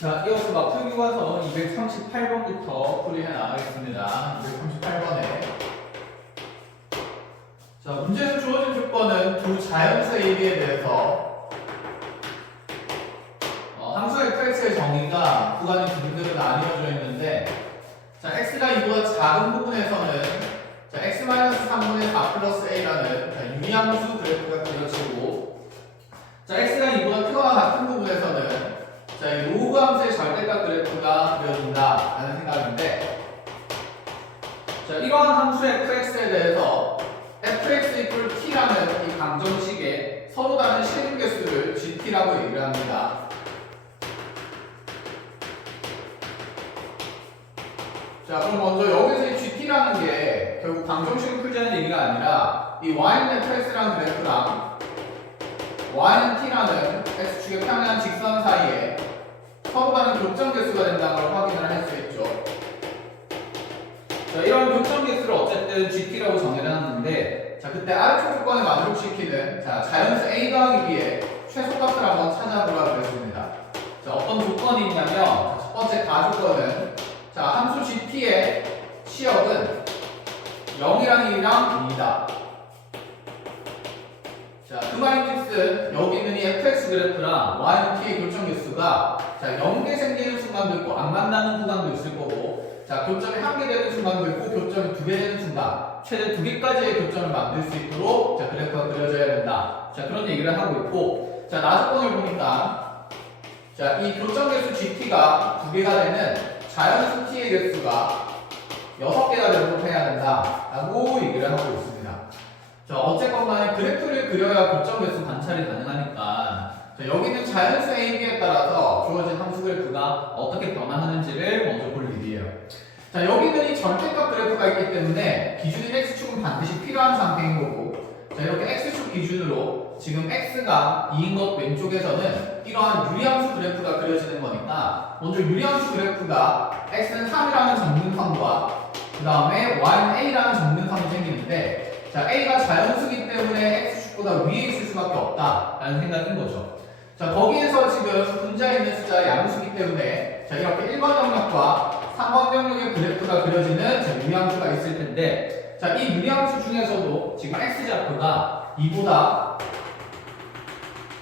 자, 이어서 막풀이 과서 238번부터 풀이해 나가겠습니다. 238번에 자, 문제에서 주어진 조건은 두 자연수 AB에 대해서 함수 fx의 정의가 구간의 두 군데로 나뉘어져 있는데 자, x가 2보다 작은 부분에서는 자, x-3분의 4 플러스 a라는 자, 유리함수 그래프가 그려지고 자, x가 2보다 크거나 같은 부분에서는 자, 이 로그 함수의 절대값 그래프가 그려진다 라는 생각인데 자, 이러한 함수 fx에 대해서 fx t라는 이 방정식에 서로 다른 실행 개수를 gt라고 얘기를 합니다. 자, 그럼 먼저 여기서 이 gt라는 게 결국 방정식을 풀자는 얘기가 아니라 이 y는 fx라는 그래프랑 y는 t라는 x축의 평행한 직선 사이에 서로 다른 교점 개수가 된다는 걸 확인을 할 수 있죠. 자, 이런 교점 개수를 어쨌든 gt라고 정의를 하는데 자, 그때 아래쪽 조건을 만족시키는 자, 자연수 a 더하기 b의 최소값을 한번 찾아보라고 그랬습니다. 자, 어떤 조건이 있냐면 자, 첫 번째 가조건은 자, 함수 gt의 치역은 0이랑 1이랑 2이다. 자, 그 말인즉슨 여기 있는 이 fx 그래프랑 y는 t의 교점 개수가 자, 0개 생기는 순간도 있고 안 만나는 구간도 있을 거고 자, 교점이 1개 되는 순간도 있고 교점이 2개 되는 순간 최대 2개까지의 교점을 만들 수 있도록 자, 그래프가 그려져야 된다. 자, 그런 얘기를 하고 있고 자, 나조건을 보니까 자, 이 교점 개수 gt가 2개가 되는 자연수 t의 개수가 6개가 되도록 해야 된다 라고 얘기를 하고 있습니다. 자, 어쨌건 간에 그래프를 그려야 교점 개수 관찰이 가능하니까 자, 여기는 자연수 AB에 따라서 주어진 함수 그래프가 어떻게 변화하는지를 먼저 볼 일이에요. 자, 여기는 이 절대값 그래프가 있기 때문에 기준인 x축은 반드시 필요한 상태인 거고 자, 이렇게 x축 기준으로 지금 x가 2인 것 왼쪽에서는 이러한 유리함수 그래프가 그려지는 거니까 먼저 유리함수 그래프가 x는 3이라는 정근선과 그 다음에 y는 a라는 정근선이 생기는데 자, a가 자연수기 때문에 x축보다 위에 있을 수밖에 없다라는 생각인 거죠. 자, 거기에서 지금 분자에 있는 숫자가 양수기 때문에 자, 이렇게 1번 영역과 3번 영역의 그래프가 그려지는 자, 유리함수가 있을 텐데 자, 이 유리함수 중에서도 지금 x좌표가 2보다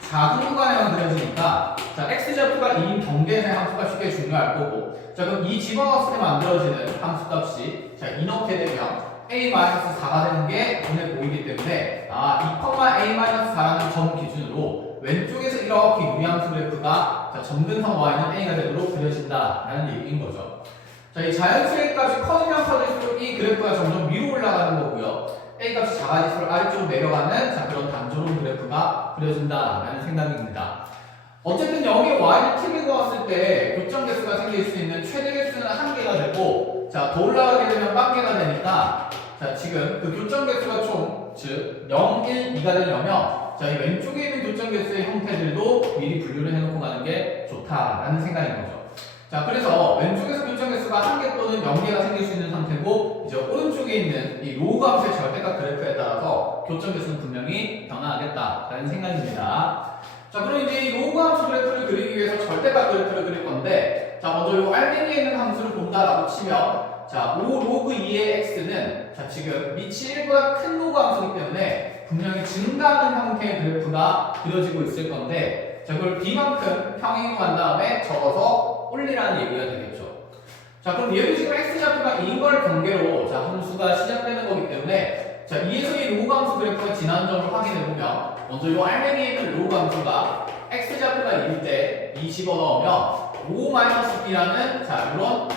작은 구간에만 그려지니까 자, x좌표가 2인 경계에서의 함수가 쉽게 중요할 거고 자, 그럼 이 집어넣었을 때 만들어지는 함수값이 자, 이렇게 되면 a-4가 되는 게 눈에 보이기 때문에 2,a-4라는 점 기준으로 왼쪽에서 이렇게 유리함수 그래프가 자, 점근선 y는 a가 되도록 그려진다라는 얘기인 거죠. 자, 이 자연수의 값이 커지면 커질수록 이 그래프가 점점 위로 올라가는 거고요. a 값이 작아질수록 아래쪽으로 내려가는 자, 그런 단조로운 그래프가 그려진다라는 생각입니다. 어쨌든 여기 y를 t를 그었을 때 교점 개수가 생길 수 있는 최대 개수는 1개가 되고 자, 더 올라가게 되면 빵개가 되니까 자, 지금 그 교점 개수가 총, 즉 0, 1, 2가 되려면 자, 이 왼쪽에 있는 교점 개수의 형태들도 미리 분류를 해놓고 가는 게 좋다라는 생각인 거죠. 자, 그래서 왼쪽에서 교점 개수가 1개 또는 0개가 생길 수 있는 상태고 이제 오른쪽에 있는 이 로그 함수의 절대값 그래프에 따라서 교점 개수는 분명히 변화하겠다라는 생각입니다. 자, 그럼 이제 이 로그 함수 그래프를 그리기 위해서 절대값 그래프를 그릴 건데 자, 먼저 이 알맹이에 있는 함수를 본다라고 치면 자, 5 로그 2의 x는 자, 지금 밑이 1보다 큰 로그 함수이기 때문에 분명히 증가하는 형태의 그래프가 그려지고 있을 건데 자, 그걸 b만큼 평행으로 간 다음에 적어서 올리라는 얘기가 되겠죠. 자, 그럼 얘도 지금 x좌표가 2인 걸 경계로 자, 함수가 시작되는 거기 때문에 자, 2에서 이 로그 함수 그래프가 지난 점을 확인해 보면 먼저 이 알맹이에 있는 로그 함수가 x좌표가 2일 때 2 집어넣으면 5-b라는 자, 이런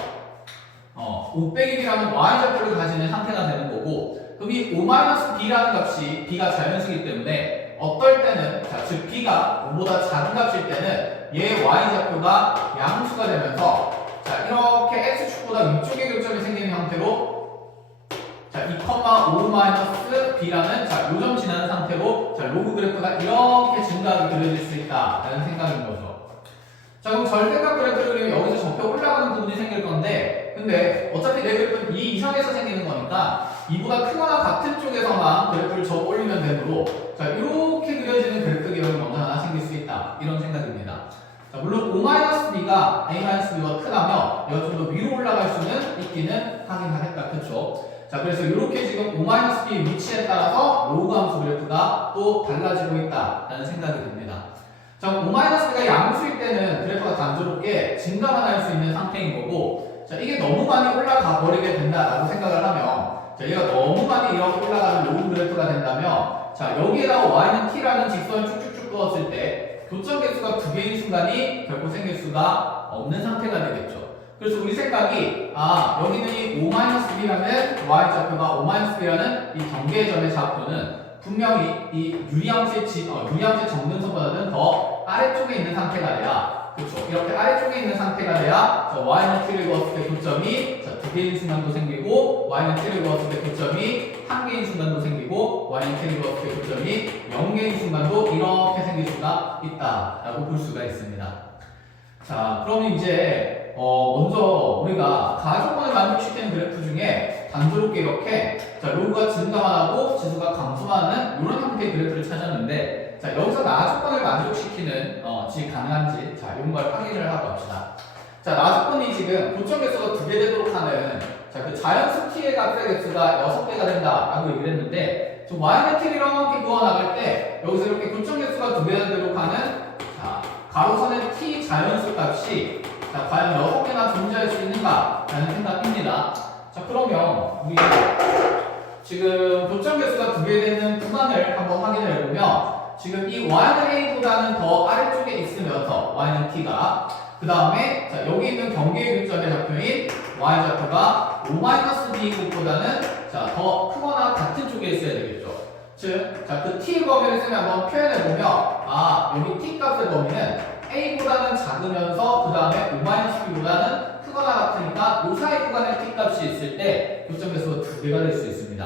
5 빼기 b라는 y좌표를 가지는 상태가 되는 거고 그럼 이 5-b라는 값이 b가 자연수이기 때문에 어떨 때는 자, 즉 b가 5보다 작은 값일 때는 얘 y좌표가 양수가 되면서 자, 이렇게 x축보다 위쪽에 교점이 생기는 형태로 자, 2,5-b라는 자, 요점 지나는 상태로 자, 로그 그래프가 이렇게 증가하게 그려질 수 있다라는 생각인 거죠. 자, 그럼 절대값 그래프를 그리면 여기서 접혀 올라가는 부분이 생길 건데 근데 어차피 내 그래프는 2 이상에서 생기는 거니까 2보다 크거나 같은 쪽에서만 그래프를 접 올리면 되므로 자, 이렇게 그려지는 그래프 기억이 먼저 하나 생길 수 있다 이런 생각입니다. 자, 물론 O-B가 A-B보다 크다면 얘가 좀 더 위로 올라갈 수는 있기는 하긴 하겠다. 그쵸? 자, 그래서 이렇게 지금 O-B 위치에 따라서 로그 함수 그래프가 또 달라지고 있다라는 생각이 듭니다. 자, O-B가 양수일 때는 그래프가 단조롭게 증가만 할 수 있는 상태인 거고, 자, 이게 너무 많이 올라가 버리게 된다라고 생각을 하면, 자, 얘가 너무 많이 이렇게 올라가는 로그 그래프가 된다면, 자, 여기에다가 y는 t라는 직선을 쭉쭉쭉 그었을 때 교점 개수가 두 개인 순간이 결코 생길 수가 없는 상태가 되겠죠. 그래서 우리 생각이 여기는 이 O-B라는 y좌표가 O-B라는 이 경계점의 좌표는 분명히 이 유리함수의 정근선보다는 더 아래쪽에 있는 상태가 돼야, 그렇죠? 이렇게 아래쪽에 있는 상태가 돼야 y는 t를 그었을 때 교점이 두 개인 순간도 생기고, y는 t를 그었을 때 교점이 한 개인 순간도 생기고, y는 t를 그었을 때 교점이 0개인 순간도 이렇게 생길 수가 있다라고 볼 수가 있습니다. 자, 그러면 이제 먼저 우리가 가조건을 만족시키는 그래프 중에 단조롭게 이렇게 로그가 증가만 하고 지수가 감소하는 이런 형태의 그래프를 찾았는데, 자, 여기서 나조건을 만족시키는 지 가능한지 이런 걸 확인을 하고 합시다. 자, 나조건이 지금 교점 개수가 2개 되도록 하는 그 자연수 t의 값의 개수가 6개가 된다라고 얘기를 했는데, 저 y는 t를 이렇게 그어나갈 때 여기서 이렇게 교점 개수가 2개 되도록 하는 가로선의 t 자연수 값이 과연 6개나 존재할 수 있는가라는 생각입니다. 자, 그러면 우리 지금 교점 개수가 2개 되는 구간을 한번 확인을 해보면, 지금 이 y는 a보다는 더 아래쪽에 있으면서 y는 t가, 그 다음에 여기 있는 경계의 교점의 좌표인 y좌표가 O-B 곳보다는 더 크거나 같은 쪽에 있어야 되겠죠. 즉, 그 t 범위를 쓰면 한번 표현해보면, 여기 t 값의 범위는 a보다는 작으면서 그 다음에 O-B보다는 크거나 같으니까 이 사이 구간에 t 값이 있을 때 교점 개수가 2개가 될 수 있습니다.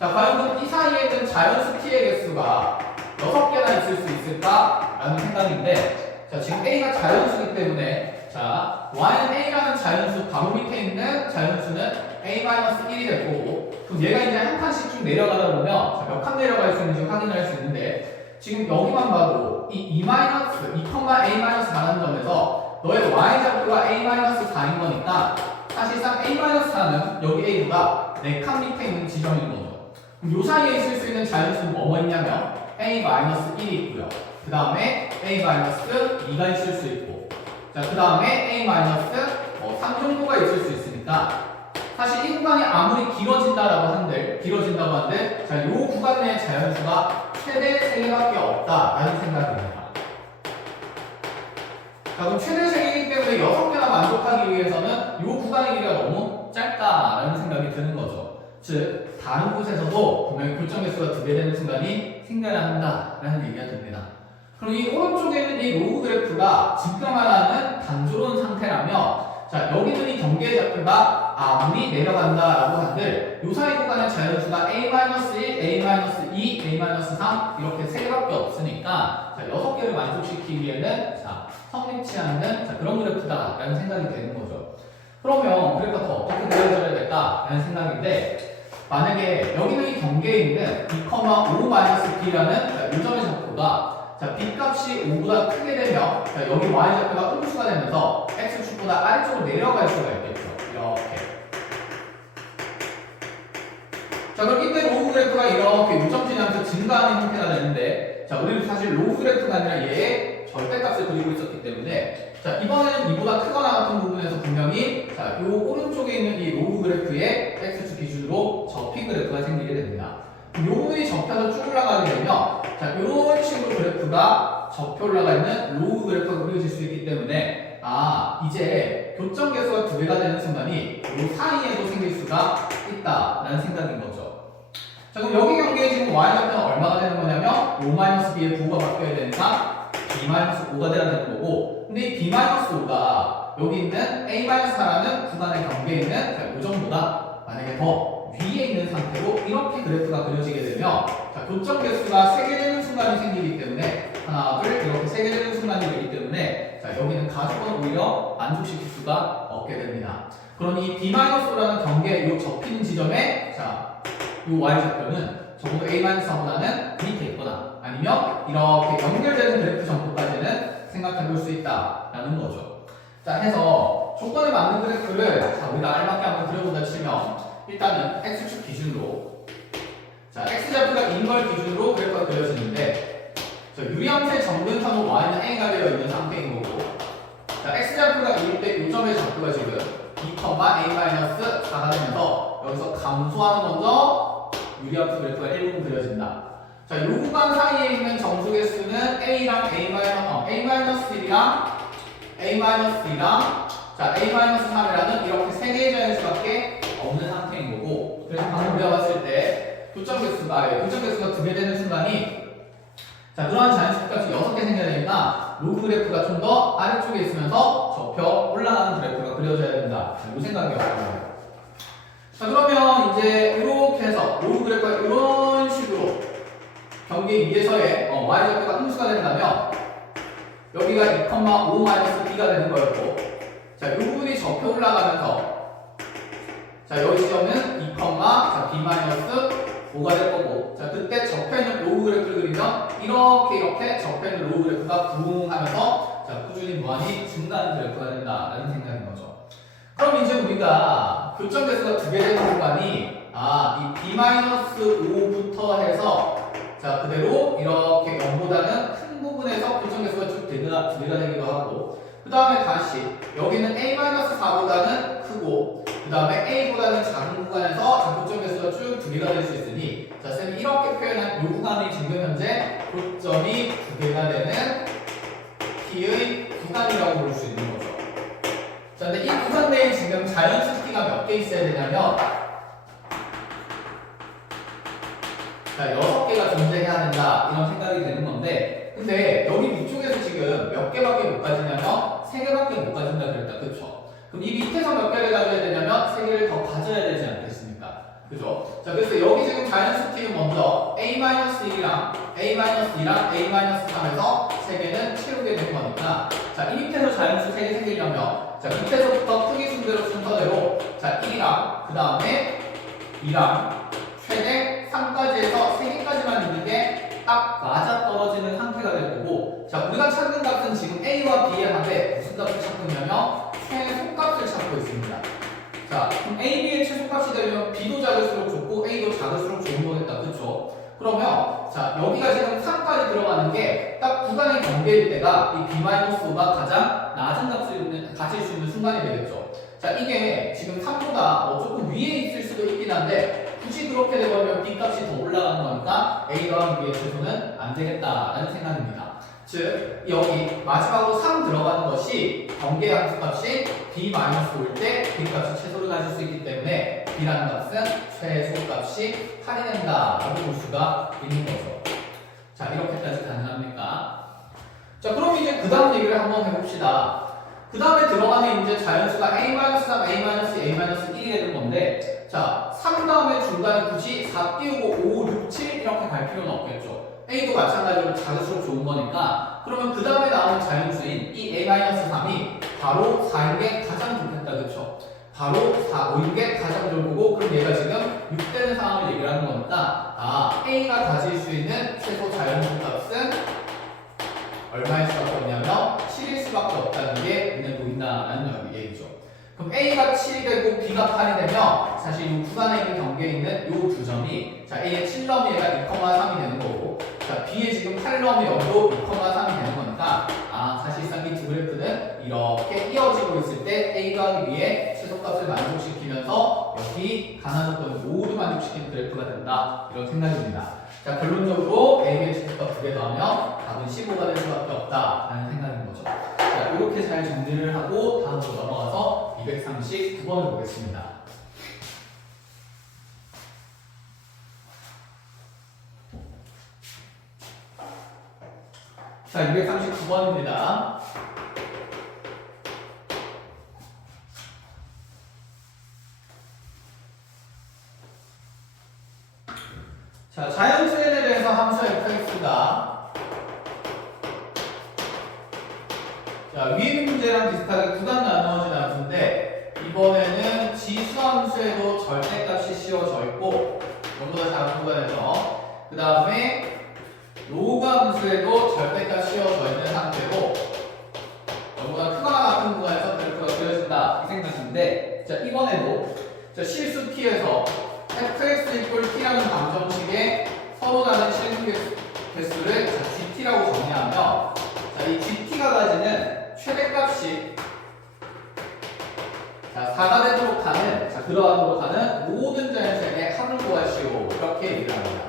자, 과연 그럼 이 사이에 있는 자연수 t의 개수가 6개나 있을 수 있을까라는 생각인데, 자, 지금 a가 자연수이기 때문에, 자, y는 a라는 자연수 바로 밑에 있는 자연수는 a-1이 될 거고, 그럼 얘가 이제 한 칸씩 쭉 내려가다 보면 몇 칸 내려갈 수 있는지 확인할 수 있는데, 지금 여기만 봐도 이 2a-4라는 점에서 너의 y좌표가 a-4인 거니까 사실상 a-4는 여기 a보다 4칸 밑에 있는 지점인 거죠. 그럼 요 사이에 있을 수 있는 자연수는 뭐뭐 있냐면 a-1이 있고요. 그 다음에 a-2가 있을 수 있고, 자, 그 다음에 a-3 정도가 있을 수 있으니까, 사실 이 구간이 아무리 길어진다고 한들, 자, 이 구간 내의 자연수가 최대 3개밖에 없다라는 생각입니다. 자, 그럼 최대 3개이기 때문에 6개나 만족하기 위해서는 이 구간의 길이가 너무 짧다라는 생각이 드는 거죠. 즉, 다른 곳에서도 분명히 교점 개수가 2개 되는 순간이 생겨야 한다라는 얘기가 됩니다. 그럼 이 오른쪽에 있는 이 로그 그래프가 증가만 하는 단조로운 상태라면, 자, 여기 있는 이 경계의 좌표가 아무리 내려간다라고 한들 요 사이 구간의 자연수가 a-1, a-2, a-3 이렇게 3개밖에 없으니까, 자, 6개를 만족시키기에는 성립치 않는 그런 그래프다라는 생각이 되는 거죠. 그러면 그래프가 더 어떻게 그려져야 될까라는 생각인데, 만약에 여기는 이 경계에 있는 2,5-b라는 이 점의 좌표가 b 값이 5보다 크게 되면 여기 y좌표가 음수가 되면서 x축보다 아래쪽으로 내려갈 수가 있겠죠. 이렇게. 자, 그럼 이때 로그 그래프가 이렇게 유점진하면서 증가하는 형태가 되는데, 자, 우리는 사실 로그 그래프가 아니라 얘의 절대값을 그리고 있었기 때문에, 자, 이번에는 이보다 크거나 같은 부분에서 분명히 요 오른쪽에 있는 이 로그 그래프의 x축 기준으로 접힌 그래프가 생기게 됩니다. 요 부분이 접혀서 쭉 올라가게 되면, 자, 이런 식으로 그래프가 접혀 올라가 있는 로그 그래프가 그려질 수 있기 때문에, 이제 교점 개수가 2개가 되는 순간이 이 사이에도 생길 수가 있다라는 생각인 거죠. 자, 그럼 여기 경계에 지금 y좌표는 얼마가 되는 거냐면 O-b의 부호가 바뀌어야 되니까 b-5가 돼야 되는 거고, 근데 이 b-5가 여기 있는 a-4라는 구간의 경계에 있는 요점보다 만약에 더 위에 있는 상태로 이렇게 그래프가 그려지게 되면, 자, 교점 개수가 3개 되는 순간이 생기기 때문에, 하나, 둘, 이렇게 3개 되는 순간이 되기 때문에, 자, 여기는 가조건을 오히려 만족시킬 수가 없게 됩니다. 그러니 이 b-5라는 경계에 이 접히는 지점에, 자, 이 y좌표는 적어도 a-4보다는 밑에 있거나 아니면 이렇게 연결되는 그래프 정도까지는 생각해 볼 볼 수 있다라는 거죠. 자, 해서 조건에 맞는 그래프를 자, 우리가 알맞게 한번 그려본다 치면 일단은 x축 기준으로 자, x좌표가 인 걸 기준으로 그래프가 그려지는데 자, 유리함수의 정근선은 y는 a가 되어 있는 상태인 거고 자, x좌표가 1일 때 이 점의 좌표가 지금 2,a-4가 되면서 여기서 감소하는 먼저 유리함수 그래프가 1분 그려진다. 자, 요 구간 사이에 있는 정수 개수는 a랑 a-1이랑 a-2랑 자, a-3이라는 이렇게 세 개의 자연수밖에 없는 상태인 거고 그래서 방금 배워봤을 때 교점 개수가 두 개 되는 순간이 자, 그러한 자연수 값이 6개 생겨야 되니까 로그 그래프가 좀 더 아래쪽에 있으면서 접혀 올라가는 그래프가 그려져야 된다. 이 생각이었고요. 자, 그러면 이제 이렇게 해서 로그 그래프가 이런 식으로 경계 위에서의 y좌표가 음수가 된다면 여기가 2,5-b가 되는 거였고 자, 이 부분이 접혀 올라가면서 자, 여기 시점은 2,b-5가 될 거고 자, 그때 접혀있는 로그 그래프를 그리면 이렇게 접혀있는 로그 그래프가 부응하면서 자, 꾸준히 무한히 증가하는 그래프가 된다라는 생각인 거죠. 그럼 이제 우리가 교점 개수가 두 개 되는 구간이 이 b-5부터 해서 자, 그대로 이렇게 0보다는 큰 부분에서 교점 개수가 쭉 두 개가 되기도 하고 그 다음에 다시 여기는 a-4보다는 크고 그 다음에 a보다는 작은 구간에서 교점 개수가 쭉 두 개가 될 수 있으니 자, 쌤이 이렇게 표현한 이 구간이 지금 현재 교점이 두 개가 되는 P의 구간이라고 볼 수 있는 거죠. 자, 근데 이 구간 내에 지금 자연수 T가 몇 개 있어야 되냐면 자, 6개가 존재해야 된다 이런 생각이 되는 건데 근데 여기 위쪽에서 지금 몇 개밖에 못 가지냐면 3개밖에 못 가진다 그랬다. 그쵸? 그럼 이 밑에서 몇 개를 가져야 되냐면 3개를 더 가져야 되지 않겠습니까? 그죠? 자, 그래서 여기 지금 자연수 T는 먼저 a-1이랑 a-2랑 a-3에서 3개는 채우게 된 거니까 자, 이 밑에서 자연수 3개 생기려면 자, 밑에서부터 크기 순서대로 자, 1이랑 그 다음에 2랑 최대 3까지 해서 3개까지만 있는 게 딱 맞아 떨어지는 상태가 될 거고 자, 우리가 찾는 값은 지금 A와 B의 합에 무슨 값을 찾고 있냐면 최소값을 찾고 있습니다. 자, 그럼 A, B의 최소값이 되면 B도 작을수록 좋고 A도 작을수록 좋은 거겠다. 그쵸? 그러면 자, 여기가 지금 3까지 들어가는 게 딱 구간의 경계일 때가 이 B-5가 가장 낮은 값을 가질 수 있는 순간이 되겠죠. 자, 이게 지금 3보다 조금 위에 있을 수도 있긴 한데 굳이 그렇게 되면 B값이 더 올라가는 거니까 A 더하기 B의 최소는 안 되겠다라는 생각입니다. 즉, 여기 마지막으로 3 들어가는 것이 경계 함수값이 B-5일 때 B값이 최소를 가질 수 있기 때문에 B라는 값은 최소값이 8이 된다라고 볼 수가 있는 거죠. 자, 이렇게까지 가능합니까? 자, 그럼 이제 그 다음 얘기를 한번 해봅시다. 그 다음에 들어가는 이제 자연수가 a-3, a-2, a-1이 되는 건데 자, 3 다음에 중간에 굳이 4 띄우고 5, 6, 7 이렇게 갈 필요는 없겠죠. A도 마찬가지로 작을수록 좋은 거니까 그러면 그 다음에 나오는 자연수인 이 a-3이 바로 4인 게 가장 좋겠다. 그쵸? 바로 5인 게 가장 좋은 거고 그럼 얘가 지금 6 되는 상황을 얘기를 하는 거니까 A가 가질 수 있는 최소 자연수 값은 얼마일 수밖에 없냐면 7일 수밖에 없다는 게 눈에 보인다라는 얘기죠. 그럼 A가 7이 되고 B가 8이 되면 사실 이 구간에 있는 경계에 있는 이 두 점이 자, A의 7 넘이 얘가 2,3이 되는 거고 자, B의 지금 8 넘이 여기도 2,3이 되는 거니까 사실상 이 두 그래프는 이렇게 이어지고 있을 때 A 더하기 B의 최소값을 만족시키면서 여기 가나 조건을 모두 만족시키는 그래프가 된다 이런 생각입니다. 자, 결론적으로 A의 최소값 2개 더하면 답은 15가 될 수밖에 없다라는 생각인 거죠. 자, 이렇게 잘 정리를 하고 다음으로 넘어가서 239번을 보겠습니다. 자, 239번입니다. 자, 자연수 n에 대해서 함수 fx가 자, 위에 있는 문제랑 비슷하게 구간 나누어진 함수인데 이번에는 지수함수에도 절대값이 씌워져 있고 전부 다 작은 구간에서 그 다음에 로그 함수에도 절대값이 씌워져 있는 상태로 자, 실수 t에서 fx 이퀄 t라는 방정식에 서로 다른 실수 개수를 gt라고 정의하면 자, 이 gt가 가지는 최대값이 자, 4가 되도록 하는, 자, 들어가도록 하는 모든 자연수의 합을 구하시오. 이렇게 얘기를 합니다.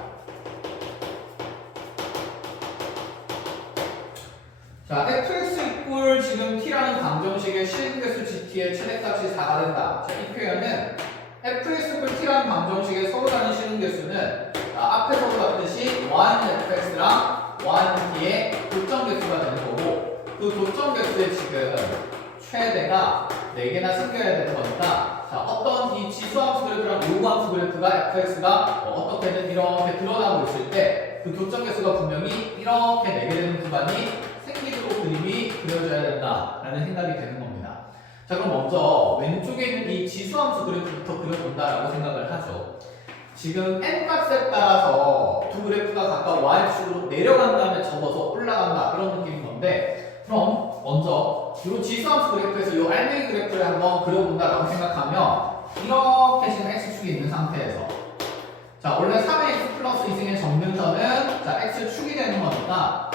자, fx 이퀄 지금 t라는 방정식의 실수개수 gt의 최대값이 4가 된다. 자, 이 표현은 fx 이퀄 t라는 방정식의 서로 다른 실수개수는 앞에서도 봤듯이 y는 fx랑 y는 t의 교점개수가 되는 거고 그 교점개수의 지금 최대가 4개나 생겨야 되는 거니까 자, 어떤 이 지수함수 그래프랑 요구함수 그래프가 fx가 어떻게든 이렇게 드러나고 있을 때 그 교점개수가 분명히 이렇게 4개 되는 구간이 생기도록 그림이 그려져야 된다라는 생각이 되는 겁니다. 자, 그럼 먼저 왼쪽에 있는 이 지수함수 그래프부터 그려본다라고 생각을 하죠. 지금 n 값에 따라서 두 그래프가 각각 y축으로 내려간 다음에 접어서 올라간다 이런 느낌인 건데 그럼 먼저 이 지수함수 그래프에서 이 알맹이 그래프를 한번 그려본다라고 생각하면 이렇게 지금 x축이 있는 상태에서 자, 원래 3x 플러스 2승의 정근선은 자, x축이 되는 거니까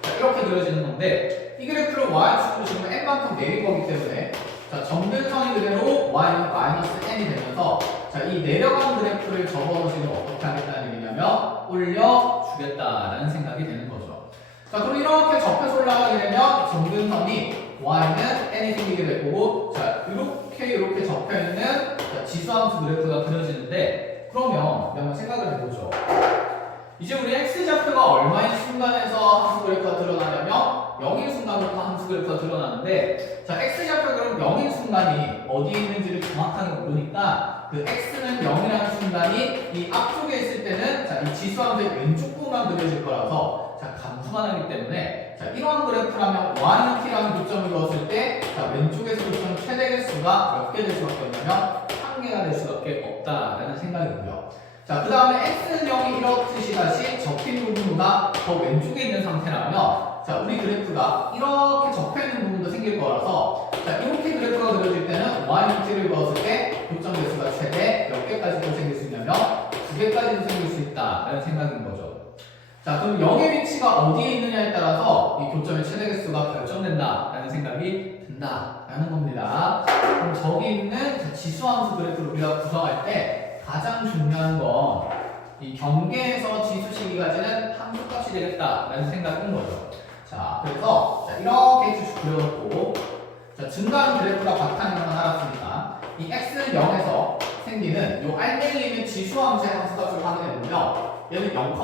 자, 이렇게 그려지는 건데 이 그래프를 y축으로 지금 n만큼 내릴 거기 때문에 자, 정근선이 그대로 y는 마이너스 n이 되면서 자, 이 내려가는 그래프를 접어서 지금 어떻게 하겠다는 얘기냐면 올려주겠다라는 생각이 되는 거죠. 자, 그럼 이렇게 접해서 올라가게 되면 정근선이 y는 n이 생기게 될 거고 자, 이렇게 접혀있는 지수함수 그래프가 그려지는데 그러면 한번 생각을 해보죠. 이제 우리 x좌표가 얼마인 순간에서 함수 그래프가 드러나냐면 0인 순간부터 함수 그래프가 드러나는데 자, x좌표가 그럼 0인 순간이 어디에 있는지를 정확하게 모르니까 그 x는 0이라는 순간이 이 앞쪽에 있을 때는 자, 이 지수함수의 왼쪽 부분만 그려질 거라서 자, 감수만 하기 때문에 자, 이러한 그래프라면 y는 t라는 교점을 두었을 때 자, 왼쪽에서 교점 최대 개수가 몇 개 될 수밖에 없냐면 1개가 될 수밖에 없다라는 생각이고요. 자, 그 다음에 x는 0이 이렇듯이 다시 접힌 부분보다 더 왼쪽에 있는 상태라면 자, 우리 그래프가 이렇게 접혀있는 부분도 생길 거라서 자, 이렇게 그래프가 그려질 때는 y는 t를 그었을 때 교점 개수가 최대 몇 개까지도 생길 수 있냐면 2개까지도 생길 수 있다라는 생각인 거죠. 자, 그럼 0의 위치가 어디에 있느냐에 따라서 이 교점의 최대 개수가 결정된다라는 생각이 든다라는 겁니다. 그럼 저기 있는 지수함수 그래프를 우리가 구성할 때 가장 중요한 건 이 경계에서 지수 식이 가지는 함수값이 되겠다라는 생각인 거죠. 자, 그래서 자, 이렇게 쭉 그려놓고 자, 증가하는 그래프가 바탕인 건 알았으니까 이 x는 0에서 생기는 이 알맹이에 있는 지수함수의 함수값을 확인해보면 얘는 0,0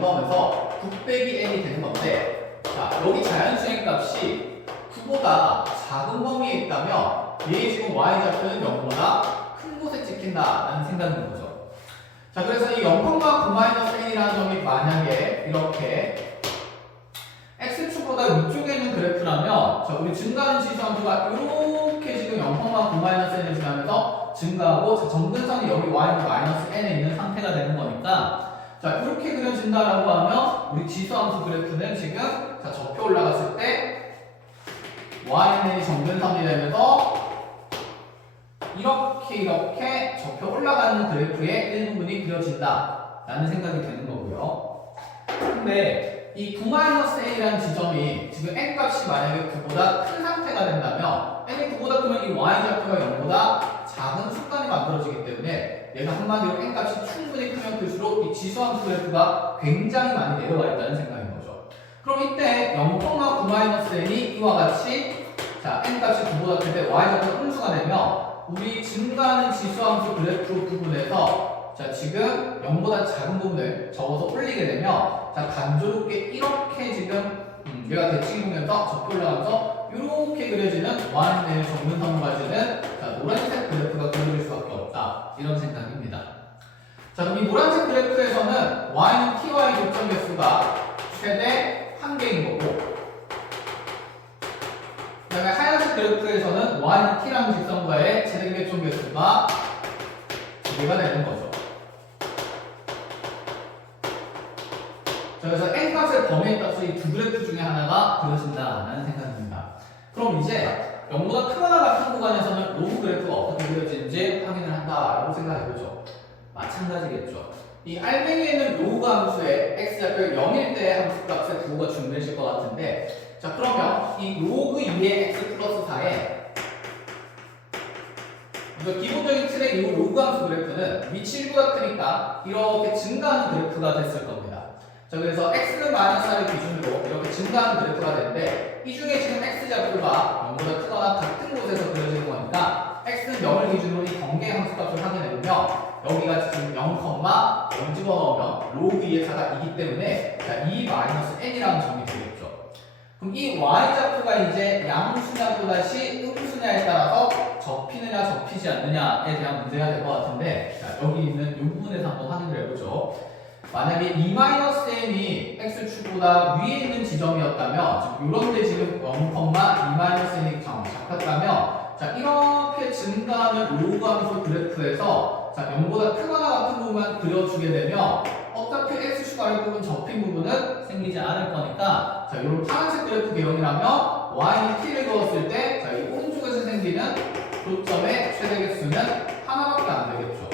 넘으면서 9 빼기 n이 되는 건데 자, 여기 자연수의 값이 9보다 작은 범위에 있다면 얘 지금 y좌표는 0보다 큰 곳에 찍힌다라는 생각인 거죠. 자, 그래서 이 0,9-n이라는 점이 만약에 이렇게 x축보다 위쪽에 있는 그래프라면 자, 우리 증가하는 지수함수가 이렇게 지금 0,9-n을 지나면서 증가하고 자, 정근선이 여기 y는 마이너스 n에 있는 상태가 되는 거니까 자, 이렇게 그려진다라고 하면 우리 지수함수 그래프는 지금 자, 접혀 올라갔을 때 y는 정근선이 되면서 이렇게 접혀 올라가는 그래프의 일부분이 그려진다 라는 생각이 되는 거고요. 근데 이 9-a라는 지점이 지금 n 값이 만약에 9보다 큰 상태가 된다면 n이 9보다 크면 이 y좌표가 0보다 작은 숫간이 만들어지기 때문에 얘가 한마디로 n 값이 충분히 크면 클수록 이 지수함수 그래프가 굉장히 많이 내려가 있다는 생각인 거죠. 그럼 이때 0,9-n이 이와 같이 자, n 값이 9보다 클 때 y좌표가 음수가 되면 우리 증가하는 지수함수 그래프 부분에서 자, 지금 0보다 작은 부분을 적어서 올리게 되면 자, 간조롭게 이렇게 지금 얘가 대칭이 보면서 접혀 올라가면서 이렇게 그려지는 y는 정근선을 가지는 자, 노란색 그래프가 그려질 수밖에 없다 이런 생각입니다. 자, 그럼 이 노란색 그래프에서는 y는 t와의 교점 개수가 최대 1개인 거고 그 다음에 하얀색 그래프에서는 y는 t라는 직선과의 최대 교점 개수가 2개가 되는 거죠. 자, 그래서 n 값의 범위에 따라서 이 두 그래프 중에 하나가 그려진다라는 생각입니다. 그럼 이제 0보다 크거나 같은 구간에서는 로그 그래프가 어떻게 그려지는지 확인을 한다라고 생각해보죠. 마찬가지겠죠. 이 알맹이에 있는 로그 함수의 x좌표 0일 때 함수값의 부호가 준비되실 것 같은데, 자 그러면 이 로그 2의 x 플러스 4에 기본적인 틀의 이 로그 함수 그래프는 위치 1보다 크니까 이렇게 증가하는 그래프가 됐을 겁니다. 자 그래서 x는 마이너스 4를 기준으로 이렇게 증가하는 그래프가 되는데, 이 중에 지금 x좌표가 0보다 크거나 같은 곳에서 그려지는 거니까 x는 0을 기준으로 이 경계 함수값을 확인해보면 여기가 지금 0, 집어넣으면 로그 2의 4가 2기 때문에 자, 2 마이너스 n이라는 점이 되겠죠. 그럼 이 y좌표가 이제 양수냐 또다시 음수냐에 따라서 접히느냐 접히지 않느냐에 대한 문제가 될 것 같은데, 자, 여기 있는 이 부분에서 한번 확인을 해보죠. 만약에 2-n이 x축보다 위에 있는 지점이었다면, 즉 요런데 지금 0,2-n이 잡혔다면, 자 이렇게 증가하는 로그 함수 그래프에서 자 0보다 크거나 같은 부분만 그려주게 되면 어차피 x축 아래부분 접힌 부분은 생기지 않을 거니까, 자 이런 파란색 그래프 개형이라면 y는 t를 그었을 때 자 이 오른쪽에서 생기는 교점의 최대 개수는 하나밖에 안 되겠죠.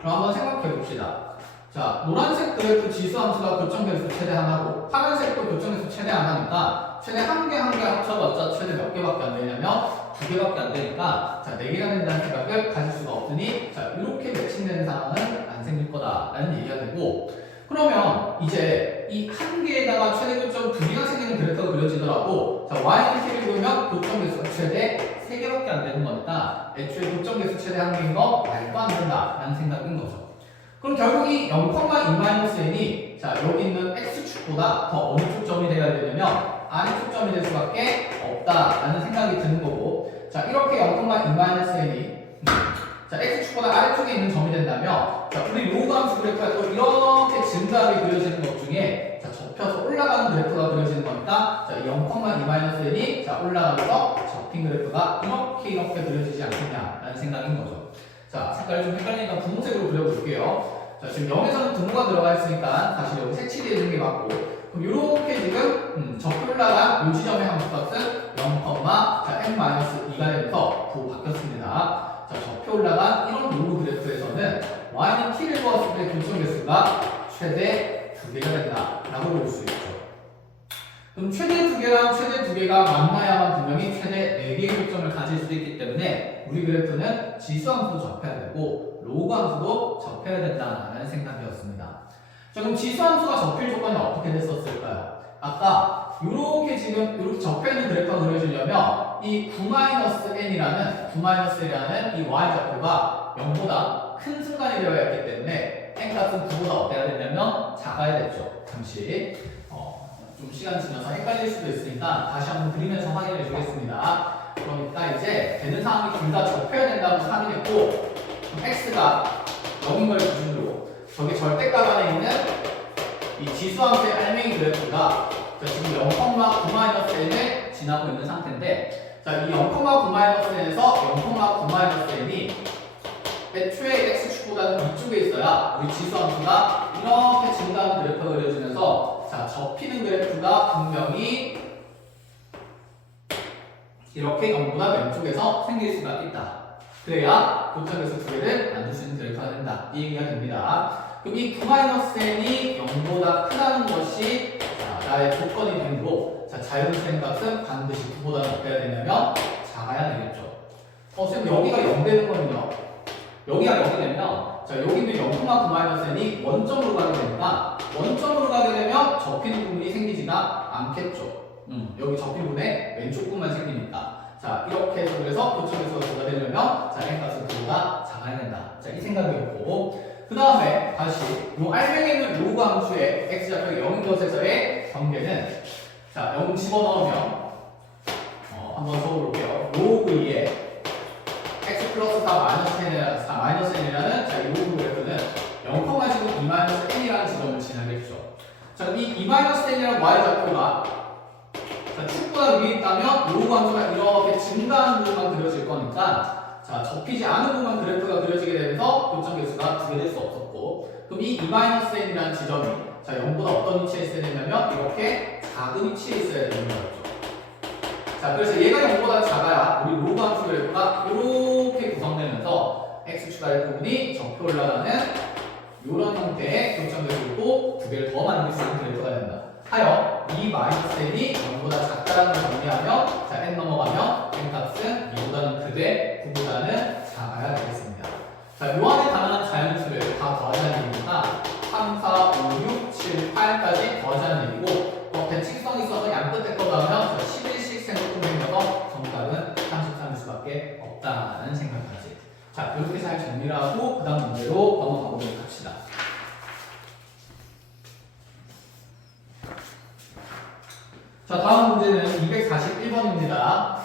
그럼 한번 생각해 봅시다. 자, 노란색 그래프 지수 함수가 교점 개수 최대 하나고, 파란색도 교점 개수 최대 하나니까 최대 한 개 합쳐봤자 최대 몇 개밖에 안 되냐면 2개밖에 안 되니까 자 4개가 된다는 생각을 가질 수가 없으니 자 이렇게 매칭되는 상황은 안 생길 거다라는 얘기가 되고, 그러면 이제 이 한 개에다가 최대 교점 2개가 생기는 그래프가 그려지더라도 자 y는 t를 그으면 교점 개수가 최대 3개밖에 안 되는 거니까 애초에 교점 개수 최대 한 개인 거 말도 안 된다라는 생각인 거죠. 그럼 결국 이 0,2-n이 자 여기 있는 x축보다 더 어느 쪽 점이 돼야 되냐면 아래쪽 점이 될 수밖에 없다라는 생각이 드는 거고, 자 이렇게 0,2-n이 자 x축보다 아래쪽에 있는 점이 된다면 자 우리 로그 함수 그래프가 또 이렇게 증가하게 그려지는 것 중에 자 접혀서 올라가는 그래프가 그려지는 거니까 자 0,2-n이 자 올라가면서 접힌 그래프가 이렇게 그려지지 않겠냐라는 생각인 거죠. 자, 색깔이 좀 헷갈리니까 분홍색으로 그려볼게요. 자, 지금 0에서는 분모가 들어가 있으니까 다시 여기 색칠이 해주는 게 맞고, 그럼 이렇게 지금 접혀 올라간 이 지점의 함수값은 0,n-2가 되면서 부호 바뀌었습니다. 자, 접혀 올라간 이런 로그 그래프에서는 y는 t를 보았을 때 교점 개수가 최대 2개가 된다라고 볼 수 있죠. 그럼 최대 2개랑 최대 2개가 만나야만 분명히 최대 4개의 교점을 가질 수도 있기 때문에 우리 그래프는 지수 함수도 접해야 되고 로그 함수도 접해야 된다는 생각이었습니다. 자, 그럼 지수 함수가 접힐 조건이 어떻게 됐었을까요? 아까 이렇게 지금 이렇게 접혀있는 그래프가 그려지려면 이 9-n이라는 이 y좌표가 0보다 큰 순간이 되어야 했기 때문에 n값은 9보다 어때야 되냐면 작아야 됐죠. 잠시 좀 시간 지나서 헷갈릴 수도 있으니까 다시 한번 그리면서 확인해 주겠습니다. 그러니까 이제 되는 상황이 둘 다 접혀야 된다고 확인했고, x가 0인 걸 기준으로 저기 절대값 안에 있는 이 지수함수의 알맹이 그래프가 자, 지금 0,9-n을 지나고 있는 상태인데, 자, 이 0,9-n에서 0,9-n이 애초에 x축보다는 이쪽에 있어야 우리 지수함수가 이렇게 증가하는 그래프가 그려지면서 자, 접히는 그래프가 분명히 이렇게 0보다 왼쪽에서 생길 수가 있다. 그래야 교점에서 2개를 만들 수 있는 그래프가 된다. 이 얘기가 됩니다. 그럼 이 9-n이 0보다 크다는 것이 자, 나의 조건이 되고, 자, 자연수의 값은 반드시 9보다 어때야 되냐면 작아야 되겠죠. 선생님 여기가 0 되는 거는요. 여기가 0이 되면 자 여기 있는 0,9-n이 원점으로 가게 되니까 원점으로 가게 되면 접히는 부분이 생기지가 않겠죠. 여기 접힌 부분에 왼쪽 부분만 생기니까 자 이렇게 해서 그래서 교점에서 뭐가 되려면 자 n값은 9보다 작아야 된다. 자 이 생각이었고, 그 다음에 다시 이 알맹이에 있는 로그 함수의 x좌표 0인 것에서의 경계는 자 0 집어넣으면 한번 적어볼게요. 로그 2에 x 플러스 4 n이라는 자, 이 로그 그래프는 0,2-n이라는 지점을 지나겠죠. 자, 이 2-n이라는 y좌표가 자, 축보다 위에 있다면 로그 함수가 이렇게 증가하는 부분만 그려질 거니까 자, 접히지 않은 부분만 그래프가 그려지게 되면서 교점 개수가 2개 될 수 없었고, 그럼 이 2-n이라는 지점이 자, 0보다 어떤 위치에 있어야 되냐면 이렇게 작은 위치에 있어야 되는 거였죠. 자, 그래서 얘가 0보다 작아야 우리 로그 함수 그래프가 이렇게 구성되면서 x 추가될 부분이 적혀 올라가는 이런 형태의 교점 그래프고 두 개를 더 만들 수 있는 그래프가 된다. 하여 이 마이너스 n이 0보다 작다라는 걸 정리하면 자, n 넘어가면 n 값은 2보다는 크되 9보다는 작아야 되겠습니다. 자, 요 안에 가능한 자연수를 다 더하자는 얘기니까 3, 4, 5, 6, 7, 8까지 더하자는 얘기고 대칭성이 있어서 양 끝에 거 하면 11씩 생각해서 정답은 33일 수밖에 없다는 생각까지. 자, 이렇게 잘 정리를 하고 그 다음 문제로 넘어가 보도록 합시다. 자, 다음 문제는 241번입니다.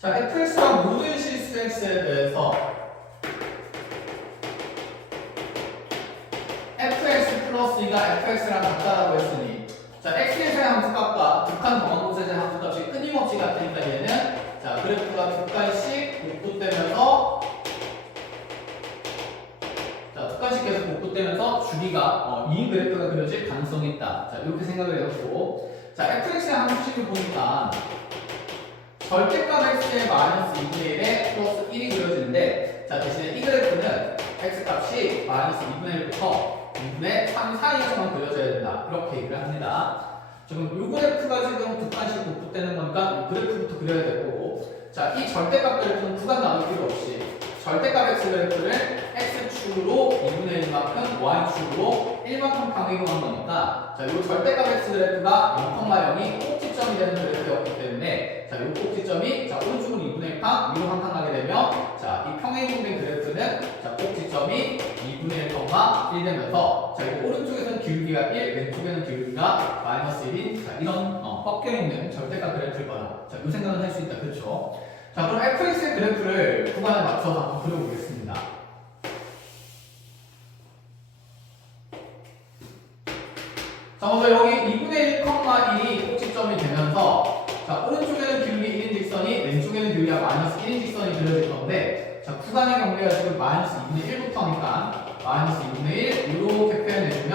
자, fx가 모든 실수 x에 대해서 fx 플러스 2가 fx랑 같다라고 했으니 자, x의 함수값과 극한 정원공세제 함수값이 끊임없이 같으니까 얘는 자, 그래프가 두 칸씩 복붙되면서 자, 두 칸씩 계속 복붙되면서 주기가 2인 그래프가 그려질 가능성이 있다. 자, 이렇게 생각을 해봤고 자, fx의 함수식을 보니까 절대값 x의 마이너스 2분의 1에 플러스 1이 그려지는데 자, 대신에 이 그래프는 x값이 마이너스 2분의 1부터 2분의 3 사이에서만 그려져야 된다. 이렇게 얘기를 합니다. 지금 이 그래프가 지금 두 칸씩 복붙되는 거니까 이 그래프부터 그려야 될 거고 자, 이 절대값 그래프는 구간 나눌 필요 없이 절대값 x 그래프를 x축으로 2분의 1만큼 y축으로 1만큼 강의한 거니까 자, 이 절대값 x 그래프가 0,0이 꼭지점이 되는 그래프였기 때문에 자, 이 꼭지점이 자, 오른쪽으로 2분의 1칸, 위로 한 칸 가게 되면 자, 이 평행이동된 그래프는 자, 꼭지점이 2분의 1,1 되면서 자, 이거 오른쪽에서는 기울기가 1, 왼쪽에는 기울기가 마이너스 1인 자, 이런 꺾여있는 절대값 그래프일 거다. 자, 이 생각은 할 수 있다. 그렇죠? 자, 그럼 fx의 그래프를 구간에 맞춰서 한번 그려보겠습니다. 자, 먼저 여기 2분의 1,1이 꼭지점이 되면서 자, 오른쪽에는 기울기 1인 직선이 왼쪽에는 기울기가 마이너스 1인 직선이 그려질 건데 자, 구간의 경계가 지금 마이너스 2분의 1부터니까 마이너스 2분의 1 이렇게 표현해주면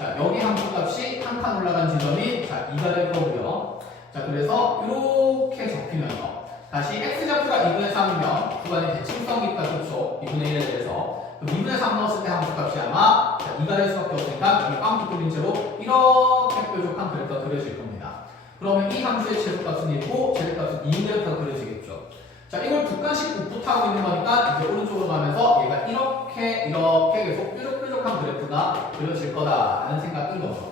자, 여기 함수값이 한 칸 올라간 지점이 자, 2가 될 거고요. 자, 그래서 이렇게 적히면서 다시 x좌표가 2분의 3이면 구간의 대칭성이 있다. 그렇죠? 2분의 1에 대해서 2분의 3 넣었을 때 함수값이 아마 자, 2가 될 수밖에 없으니까 여기 빵꾸 뚫린 채로 이렇게 뾰족한 그래프가 그려질 겁니다. 그러면 이 함수의 최소값은 1고 최대값은 2인 그래프가 그려지겠죠. 자, 이걸 두 칸씩 복붙하고 있는 거니까 이제 오른쪽으로 가면서 얘가 이렇게 계속 뾰족뾰족한 그래프가 그려질 거다라는 생각인 거죠.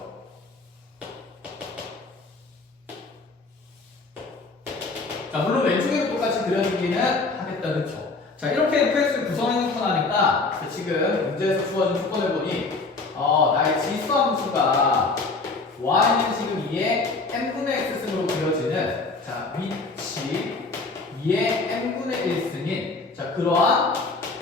자, 물론 왼쪽에도 똑같이 그려지기는 하겠다. 그쵸? 자, 이렇게 fx를 구성해놓고 나니까 지금 문제에서 주어진 조건을 보니 나의 지수함수가 y는 지금 2의 n분의 x승으로 그려지는 자, 위치 2의 n분의 1승인 자, 그러한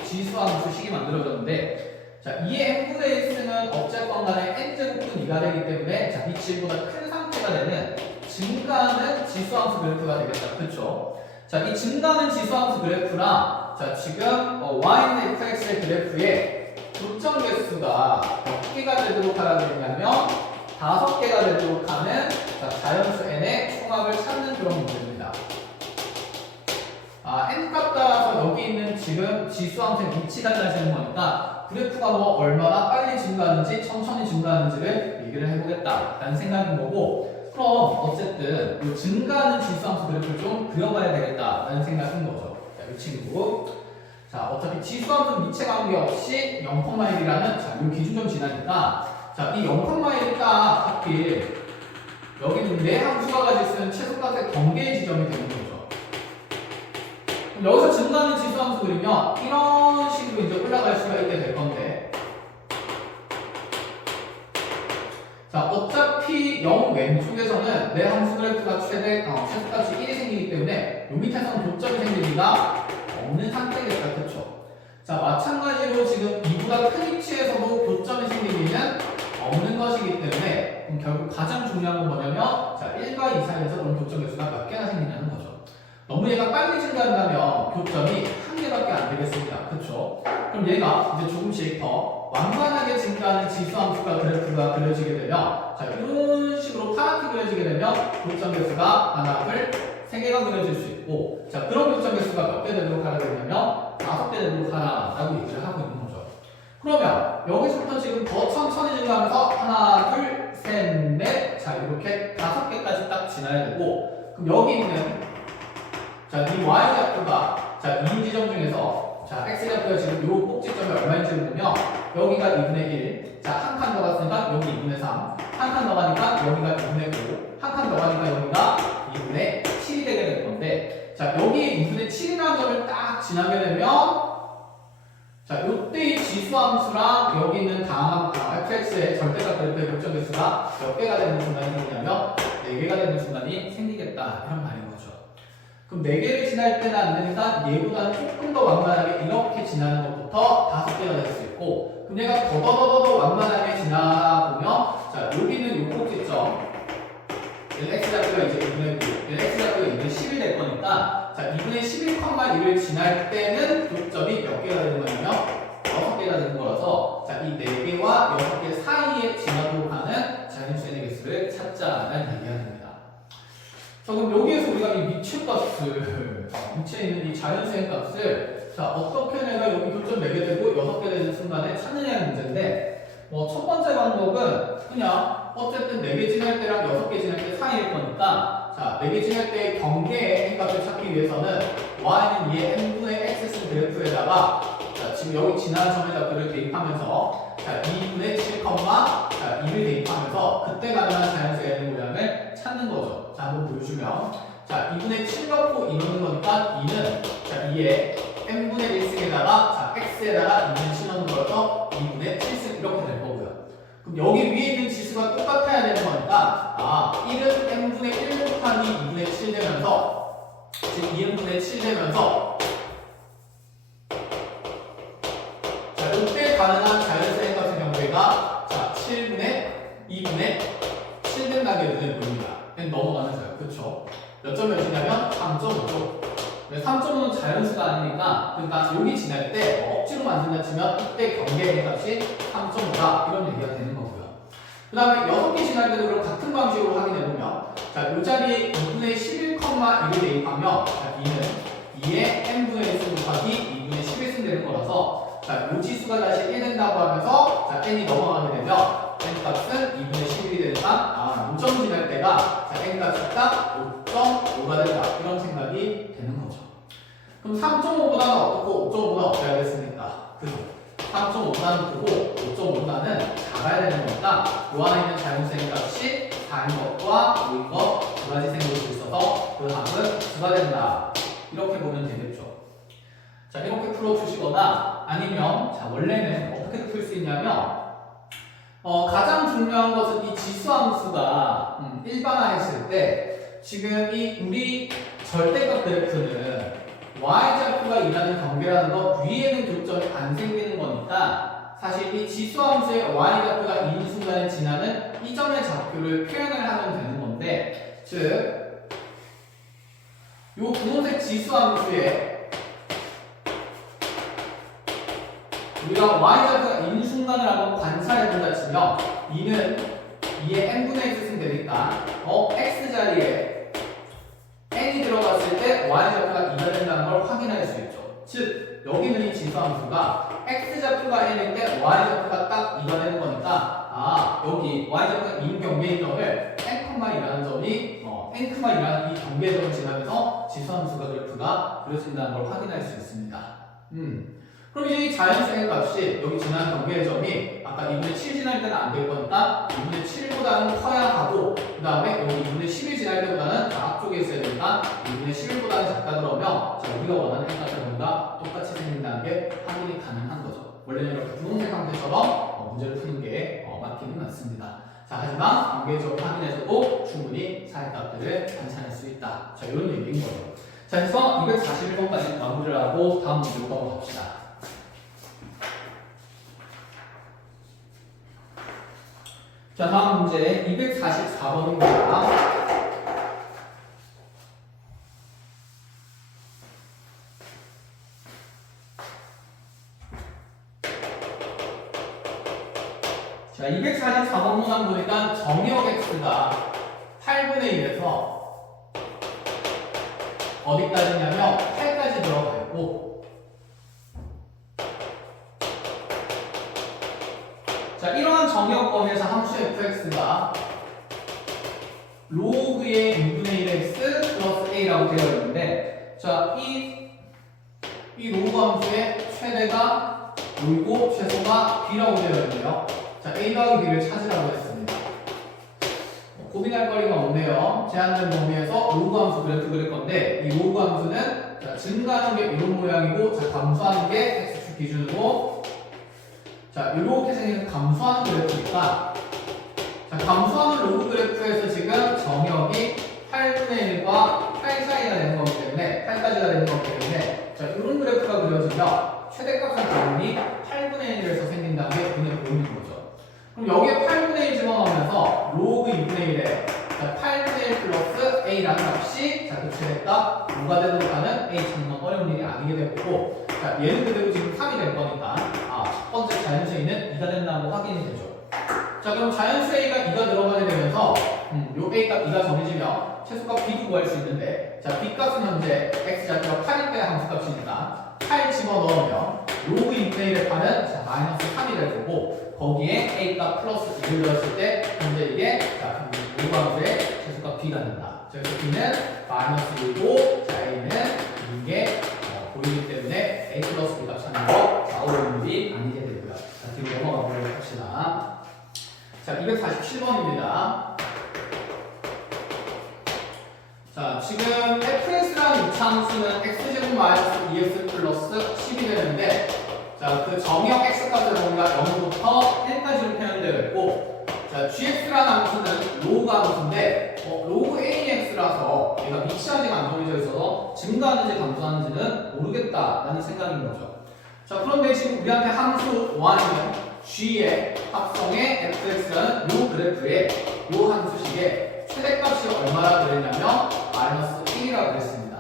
지수함수식이 만들어졌는데 자, 2의 n분의 1승은 어쨌건 간에 n제곱분 2가 되기 때문에 자, 위치 1보다 큰 상태가 되는 증가하는 지수함수 그래프가 되겠다. 그쵸? 자, 이 증가하는 지수함수 그래프랑 자, 지금 y는 fx의 그래프의 교점 개수가 몇 개가 되도록 하라고 했냐면 5개가 되도록 하는 자, 자연수 n의 총합을 찾는 그런 문제입니다. n 값 따라서 여기 있는 지금 지수함수의 위치가 달라지는 거니까 그래프가 뭐 얼마나 빨리 증가하는지 천천히 증가하는지를 얘기를 해보겠다라는 생각인 거고 그럼 어쨌든 이 증가하는 지수함수 그래프를 좀 그려봐야 되겠다라는 생각인 거죠. 자, 이 친구 자, 어차피 지수함수 미체 관계없이 0,1이라는 자, 이 기준점 지나니까 자, 이 0,1이 딱 하필 여기는 내 함수가 가질 수 있는 최소값의 경계의 지점이 되는 거죠. 그럼 여기서 증가하는 지수함수 그리면 이런 식으로 이제 올라갈 수가 있게 될 건데 자, 어차피 0 왼쪽에서는 내 함수 그래프가 최소값이 1이 생기기 때문에 요 밑에서는 도점이 생길 리가 없는 상태겠다. 그쵸? 자, 마찬가지로 지금 2보다 큰 위치에서도 도점이 생길 리는 없는 것이기 때문에 그럼 결국 가장 중요한 건 뭐냐면 자, 1과 2 사이에서 그럼 도점 개수가 몇 개나 생기냐는 거죠. 너무 얘가 빨리 어떻게 한다면 교점이 한 개밖에 안 되겠습니다. 그쵸? 그럼 얘가 이제 조금씩 더 완만하게 증가하는 지수함수가 그래프가 그려지게 되면 자 이런 식으로 파랗게 그려지게 되면 교점 개수가 하나, 둘, 세 개가 그려질 수 있고 자 그런 교점 개수가 몇 개 되도록 하라 되냐면 5개 되도록 하라라고 얘기를 하고 있는 거죠. 그러면 여기서부터 지금 더 천천히 증가하면서 하나, 둘, 셋, 넷 자 이렇게 5개까지 딱 지나야 되고 그럼 여기 있는 자 이 y좌표가 자 이 지점 중에서 자 x좌표가 지금 요 꼭지점이 얼마인지를 보면 여기가 2분의 1, 자 한 칸 더 갔으니까 여기 2분의 3, 한 칸 더 가니까 여기가 2분의 5, 한 칸 더 가니까 여기가 2분의 7이 되게 될 건데 자 여기 2분의 7이라는 점을 딱 지나게 되면 자 요때의 지수함수랑 여기 있는 다음 fx의 절대값 그래프의 교점 개수가 몇 개가 되는 순간이 생기냐면 4개가 되는 순간이 생기겠다 이런 말인 거죠. 그럼 4개를 지날 때는 안 되니까 얘보다는 조금 더 완만하게 이렇게 지나는 것부터 5개가 될 수 있고 그럼 얘가 더더더더 완만하게 지나보면 자 여기는 요 꼭지점 x좌표가 이제 2분의 9, x좌표가 2분의 10이 될 거니까 자 2분의 11,1을 지날 때는 교점이 몇 개가 되는 거냐면 6개가 되는 거라서 자 이 4개와 6개 사이에 지나도록 하는 자연수의 개수를 찾자라는 얘기가 됩니다. 자 그럼 여기에서 우리가 이 미층값을 밑에 있는 이 자연수의 값을 자 어떻게 내가 여기 교점 4개 되고 6개 되는 순간에 찾느냐는 문제인데 첫 번째 방법은 그냥 어쨌든 4개 지날 때랑 6개 지날 때 사이일 거니까 자 4개 지날 때의 경계의 n값을 찾기 위해서는 y는 2의 n분의 x 쓴 그래프에다가 자 지금 여기 지나는 점에다가를 대입하면서 자 2분의 7, 자 2를 대입하면서 그때 가능한 자연수의 n 모양을 찾는 거죠. 자 한번 보여주면 자 2분의 7 넣고 2 넣는 거니까 2는 자 2의 n분의 1 승에다가 자 x에다가 2분의 7 넣는 거라서 2분의 7승 이렇게 될 거고요. 그럼 여기 위에 있는 지수가 똑같아야 되는 거니까 1은 n분의 1 곱하기 2분의 7 되면서 즉 2n분의 7 되면서 자 이때 가능한 자연수의 값의 경우가 자 7분의 2분의 7 된다게 눈에 보입니다. 넘어가는 자요. 그쵸? 몇 점 몇이냐면 3.5죠. 3.5는 자연수가 아니니까 그러니까 여기 지날 때 억지로 만든다 치면 이때 경계의 값이 3.5다 이런 얘기가 되는 거고요. 그 다음에 6개 지날 때도 그럼 같은 방식으로 확인해보면 자, 이 자리에 2분의 11,1을 대입하면 자, 2는 2의 n분의 1승 곱하기 2분의 11승 되는 거라서 자, 이 지수가 다시 1 된다고 하면서 자, n이 넘어가게 되면 n 값은 2분의 11이 되니까 5점 지날 때가 자, n 값이 딱 5.5가 된다 이런 생각이 되는 거죠. 그럼 3.5보다는 어떻고 5.5보다 어때야겠습니까? 그죠? 3.5보다는 크고 5.5보다는 작아야 되는 거니까 요 안에 있는 자연수의 값이 4인 것과 5인 것 두 가지 생길 수 있어서 그 답은 2가 된다 이렇게 보면 되겠죠. 자 이렇게 풀어주시거나 아니면 자 원래는 어떻게 풀 수 있냐면 가장 중요한 것은 이 지수함수가 일반화했을 때 지금 이 우리 절대값 그래프는 y좌표가 일하는 경계라는 것 위에는 교점이 안 생기는 거니까 사실 이 지수함수의 y좌표가 이 순간에 지나는 이 점의 좌표를 표현을 하면 되는 건데 즉 요 분홍색 지수함수의 우리가 y좌표가 인 순간을 한번 관찰해본다 치면 2는 2의 n분의 x 쓰면 되니까 x 자리에 n이 들어갔을 때 y좌표가 2가 된다는 걸 확인할 수 있죠. 즉 여기는 이 지수함수가 x좌표가 n일 때 y좌표가 딱 2가 되는 거니까 여기 y좌표가 2인 경계인 점을 n,2라는 점이 n,2라는 이 경계점을 지나면서 지수함수가 그래프가 그려진다는 걸 확인할 수 있습니다. 그럼 이제 이 자연수의 값이 여기 지나는 경계의 점이 아까 2분의 7 지날 때는 안 될 거니까 2분의 7보다는 커야 하고 그 다음에 여기 2분의 11 지날 때보다는 앞쪽에 있어야 되니까 2분의 11보다는 작다 그러면 자 우리가 원하는 값과 똑같이 생긴다는 게 확인이 가능한 거죠. 원래는 이렇게 분홍색 상태처럼 문제를 푸는 게 맞기는 맞습니다. 자 하지만 경계점을 확인해서도 충분히 사이값들을 관찰할 수 있다. 자 이런 얘기인 거예요. 자 그래서 241번까지 마무리를 하고 다음 문제로 넘어갑시다. 자 다음 문제 244번입니다. 자, 244번 문항 보니까 정의역 x가 8분의 1에서 어디까지냐면 8까지 들어가 있고, 자, 이러한 정의역 범위에서 함수 fx가 로그의 6분의 1x 플러스 a라고 되어 있는데, 자, 이 로그 함수의 최대가 요고 최소가 b라고 되어 있네요. 자, a 더하기 b를 찾으라고 했습니다. 고민할 거리가 없네요. 제한된 범위에서 로그 함수 그래프 그릴 건데, 이 로그 함수는 자, 증가하는 게 이런 모양이고, 자, 감소하는 게 x축 기준으로, 자, 이렇게 생긴 감소하는 그래프니까, 자, 감소하는 로그 그래프에서 지금 정역이 8분의 1과 8 사이가 되는 거기 때문에, 8까지가 되는 거기 때문에, 자, 이런 그래프가 그려지면 최대값의 부분이 8분의 1에서 생긴다는 게 눈에 보이는 거죠. 그럼 여기에 8분의 1 집어넣으면서 로그 2분의 1에 자, 8분의 1 플러스 a라는 값이 자, 그 최대값 뭐가 되도록 하는 a 찾는 건 어려운 일이 아니게 되고, 자, 얘는 그대로 지금 3이 될 거니까 첫 번째 자연수 a는 2가 된다고 확인이 되죠. 자, 그럼 자연수 a가 2가 들어가게 되면서 요 a 값 2가 정해지면 최소값 b도 구할 수 있는데, 자, b 값은 현재 x좌표가 8일 때의 함수값이니까 8 집어넣으면 로그 2분의 1의 8은 자, 마이너스 3이 될 거고, 거기에 a 값 플러스 2를 넣었을 때 현재 이게 자, 로그 함수의 최소값 b가 된다. 그래서 b는 마이너스 1고, 자, a는 이게 보이기 때문에 a 플러스 b 값 찾는 거 어려운 일이 아니게 되고요. 자, 뒤로 넘어가 보도록 합시다. 자, 247번입니다. 자, 지금 fx라는 이차함수는 x제곱 마이너스 2x 플러스 10이 되는데, 자, 그 정의역 x값을 뭔가 0부터 1까지로 표현되어 있고, 자, gx라는 함수는 로그 함수인데, 로그 ax라서 얘가 위치 아직 안 정해져 있어서 증가하는지 감소하는지는 모르겠다라는 생각인 거죠. 자, 그런데 지금 우리한테 함수 y는 g의 합성의 fx라는 요 그래프에 요 함수식에 최대값이 얼마나 그랬냐면 마이너스 1이라고 그랬습니다.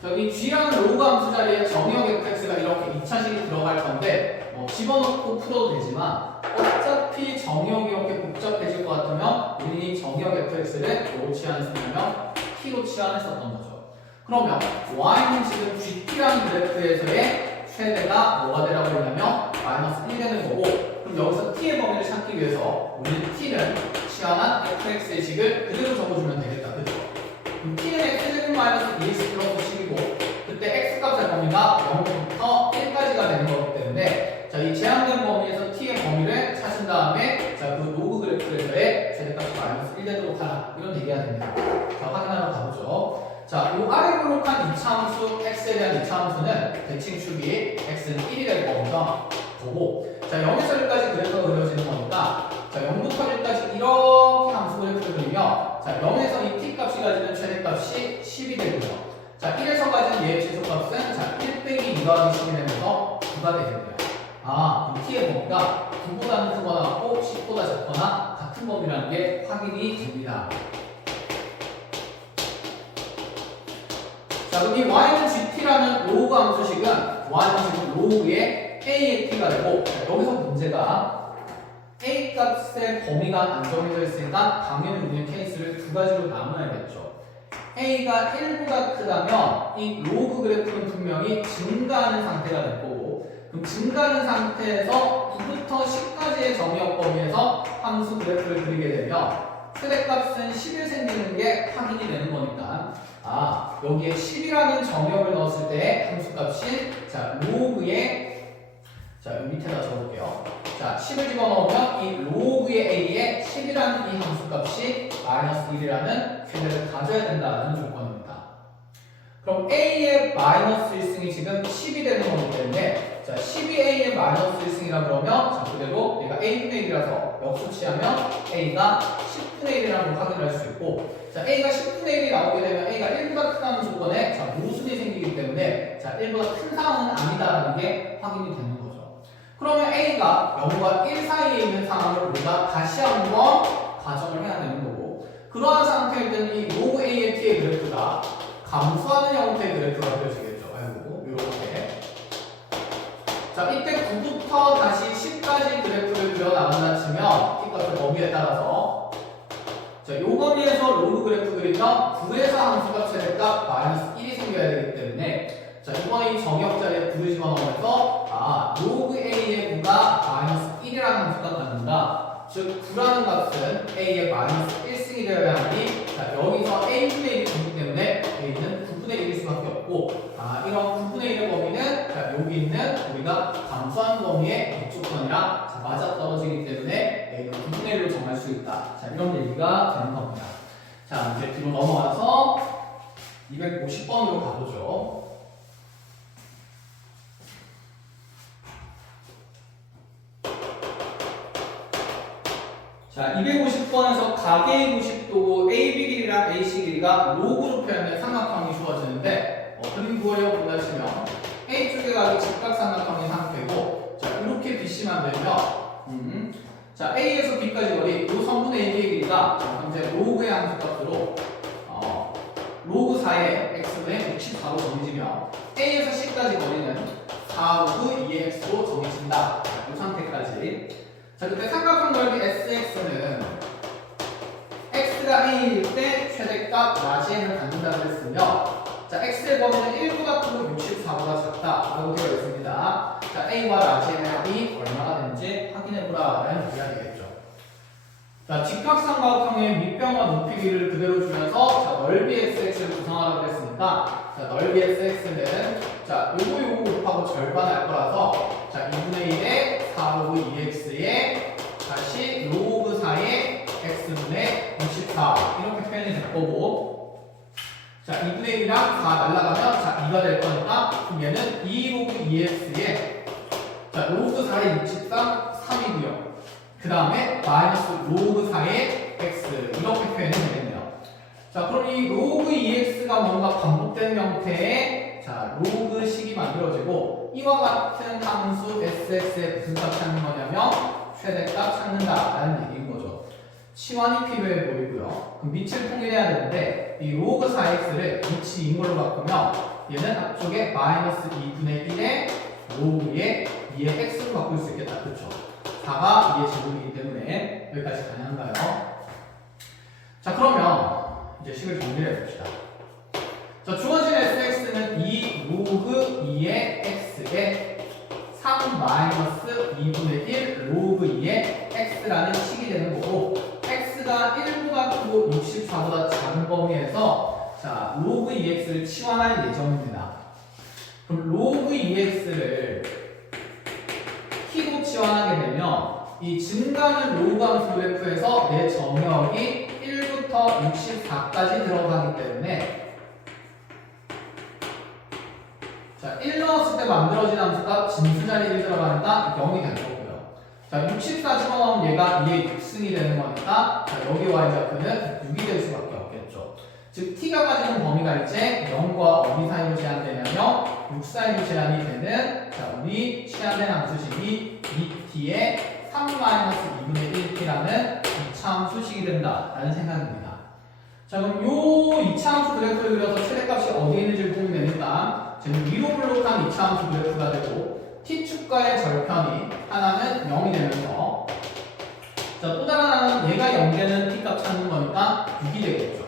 저기 g라는 로그 함수 자리에 정의역 fx가 이렇게 2차식이 들어갈 건데 집어넣고 풀어도 되지만 어차피 정의역이 이렇게 복잡해질 것 같으면 우리는 이 정의역 fx를 뭐로 치환했었냐면 t로 치환했었던 거죠. 그러면 y는 지금 gt라는 그래프에서의 최대가 뭐가 되라고 했냐면 마이너스 1 되는 거고, 그럼 여기서 t의 범위를 찾기 위해서 우리는 t는 치환한 fx의 식을 그대로 적어주면 되겠다. 그죠? 그럼 t는 x제곱 마이너스 2x 플러스 10이고, 그때 x값의 범위가 0부터 1까지가 되는 거기 때문에, 자, 이 제한된 범위에서 t의 범위를 찾은 다음에, 자, 그 로그 그래프에서의 최대값이 마이너스 1 되도록 하라. 이런 얘기가 됩니다. 자, 확인하러 가보죠. 자, 이 아래 그룹한 이차함수 x에 대한 이차함수는 대칭축이 x는 1이 될 거고, 자, 0에서 1까지 그래프가 그려지는 거니까, 자, 0부터 1까지 이렇게 함수 그래프를 그리며, 자, 0에서 이 t 값이 가지는 최대값이 10이 되고요. 자, 1에서 가진 얘의 최소값은 자, 1 빼기 2 더하기 10이 되면서 9가 되겠네요. 이 t의 범위가 9보다는 크거나 같고 10보다 작거나 같은 범위라는 게 확인이 됩니다. 자, 그럼 이 y는 gt라는 로그 함수식은 y는 지금 로그의 a의 t가 되고, 자, 여기서 문제가 a 값의 범위가 안 정해져 있으니까 당연히 우리는 케이스를 두 가지로 나눠야겠죠. a가 1보다 크다면 이 로그 그래프는 분명히 증가하는 상태가 될 거고, 그럼 증가하는 상태에서 9부터 10까지의 정의역 범위에서 함수 그래프를 그리게 되면 최대값은 10이 생기는 게 확인이 되는 거니까, 여기에 10이라는 정의역을 넣었을 때 함수값이 자, 로그의, 자, 여기 밑에다 적을게요. 자, 10을 집어넣으면 이 로그의 a에 10이라는 이 함수값이 마이너스 1이라는 균열을 가져야 된다는 조건입니다. 그럼 a의 마이너스 1승이 지금 10이 되는 거기 때문에, 자, 10이 a의 마이너스 1승이라 그러면, 자, 그대로 얘가 a분의 1이라서 역수치하면 a가 10분의 1이라는 걸 확인할 수 있고, 자, a가 10분의 1이 나오게 되면 a가 1보다 크다는 조건에 자, 모순이 생기기 때문에, 자, 1보다 큰 상황은 아니다라는 게 확인이 되는 거죠. 그러면 a가 0과 1 사이에 있는 상황을 우리가 다시 한번 가정을 해야 되는 거고, 그러한 상태일 때는 이 로그 a의 t의 그래프가 감소하는 형태의 그래프가 그려지겠죠. 이렇게. 자, 이때 9부터 다시 10까지 그래프를 그려 나간다 치면 범위에 따라서 자, 요 범위에서 로그 그래프 그리면 9에서 함수값 최대값 마이너스 1이 생겨야 되기 때문에 자, 이번에 이 정의역 자리에 9를 집어넣으면서 로그 A의 9가 마이너스 1이라는 함수가 갖는다. 즉 9라는 값은 A의 마이너스 1승이 되어야 하니 자, 여기서 A분의 1이 되기 때문에 A는 9분의 1일 수밖에 없고 이런 9분의 1의 범위는 자, 여기 있는 우리가 감소한 범위의 이쪽선이랑 자, 맞아떨어지기 때문에 A는 9분의 1로 정할 수 있다. 자, 이런 얘기가 되는 겁니다. 자, 이제 뒤로 넘어가서 250번으로 가보죠. 자, 250번에서 가계의 90도고 AB 길이랑 AC 길이가 로그로 표현된 삼각형이 주어지는데 그림 구하려고 본다시면 A 쪽의 각이 직각삼각형인 상태고 자, 이렇게 BC만 되면 자, A에서 B까지 거리 이 성분의 AB의 길이가 현재 로그의 함수값으로 로그 4의 X분의 64로 정해지면 A에서 C까지 거리는 4 로그 2의 X로 정해진다. 이 상태까지. 자, 그때 삼각형 넓이 SX는 X가 A일 때 최대값 라지엔을 갖는다고 했으며 자, X의 범위는 1보다 크고 64보다 작다라고 되어 있습니다. 자, A와 라지엔의 합이 얼마가 되는지 확인해보라 라는 얘기가 되겠죠. 자, 직각삼각형의 밑변과 높이 길이를 그대로 주면서 자, 넓이 SX를 구성하라고 했으니까 자, 넓이 SX는 자, 요거 곱하고 절반할 거라서 자, 2분의 1에 4 로그 2x에 다시 로그 4의 x분의 64 이렇게 표현이 될 거고 자, 2분의 1이랑 4 날라가면 자, 2가 될 거니까 그럼 얘는 2 로그 2x에 자, 로그 4의 63 3이고요. 그 다음에 마이너스 로그 4의 x 이렇게 표현이 되겠네요. 자, 그럼 이 로그 2x가 뭔가 반복된 형태의 자, 로그식이 만들어지고 이와 같은 함수 sx의 무슨 값 찾는 거냐면 최대값 찾는다라는 얘기인 거죠. 치환이 필요해 보이고요. 그럼 밑을 통일해야 되는데 이 로그 4x를 밑이 2인 걸로 바꾸면 얘는 앞쪽에 마이너스 2분의 1의 로그의 2의 x로 바꿀 수 있겠다. 그렇죠? 4가 2의 제곱이기 때문에 여기까지 가능한가요? 자, 그러면 이제 식을 정리해 봅시다. 자, 주어진 SX는 2 로그 2의 X에 3 마이너스 2분의 1 로그 2의 X라는 식이 되는 거고 X가 1보다 크고 64보다 작은 범위에서 자, 로그 2X를 치환할 예정입니다. 그럼 로그 2X를 T로 치환하게 되면 이 증가하는 로그 함수 그래프에서 내 정역이 1부터 64까지 들어가기 때문에 자, 1 넣었을 때 만들어진 함수가 진수 자리에 들어가니까 0이 될 거고요. 자, 64 집어넣으면 얘가 2의 6승이 되는 거니까 자, 여기 y좌표는 6이 될 수밖에 없겠죠. 즉 t가 가지는 범위가 이제 0과 어디 사이로 제한되냐면 6 사이로 제한이 되는 자, 우리 취한된 함수식이 2t의 3-2분의 1t라는 2차 함수식이 된다라는 생각입니다. 자, 그럼 요 2차 함수 그래프를 그려서 최대값이 어디에 있는지를 보면 되니까 지금 위로 블록한 2차 함수 그래프가 되고 t축과의 절편이 하나는 0이 되면서 자, 또 다른 하나는 얘가 0 되는 t값 찾는 거니까 6이 되겠죠.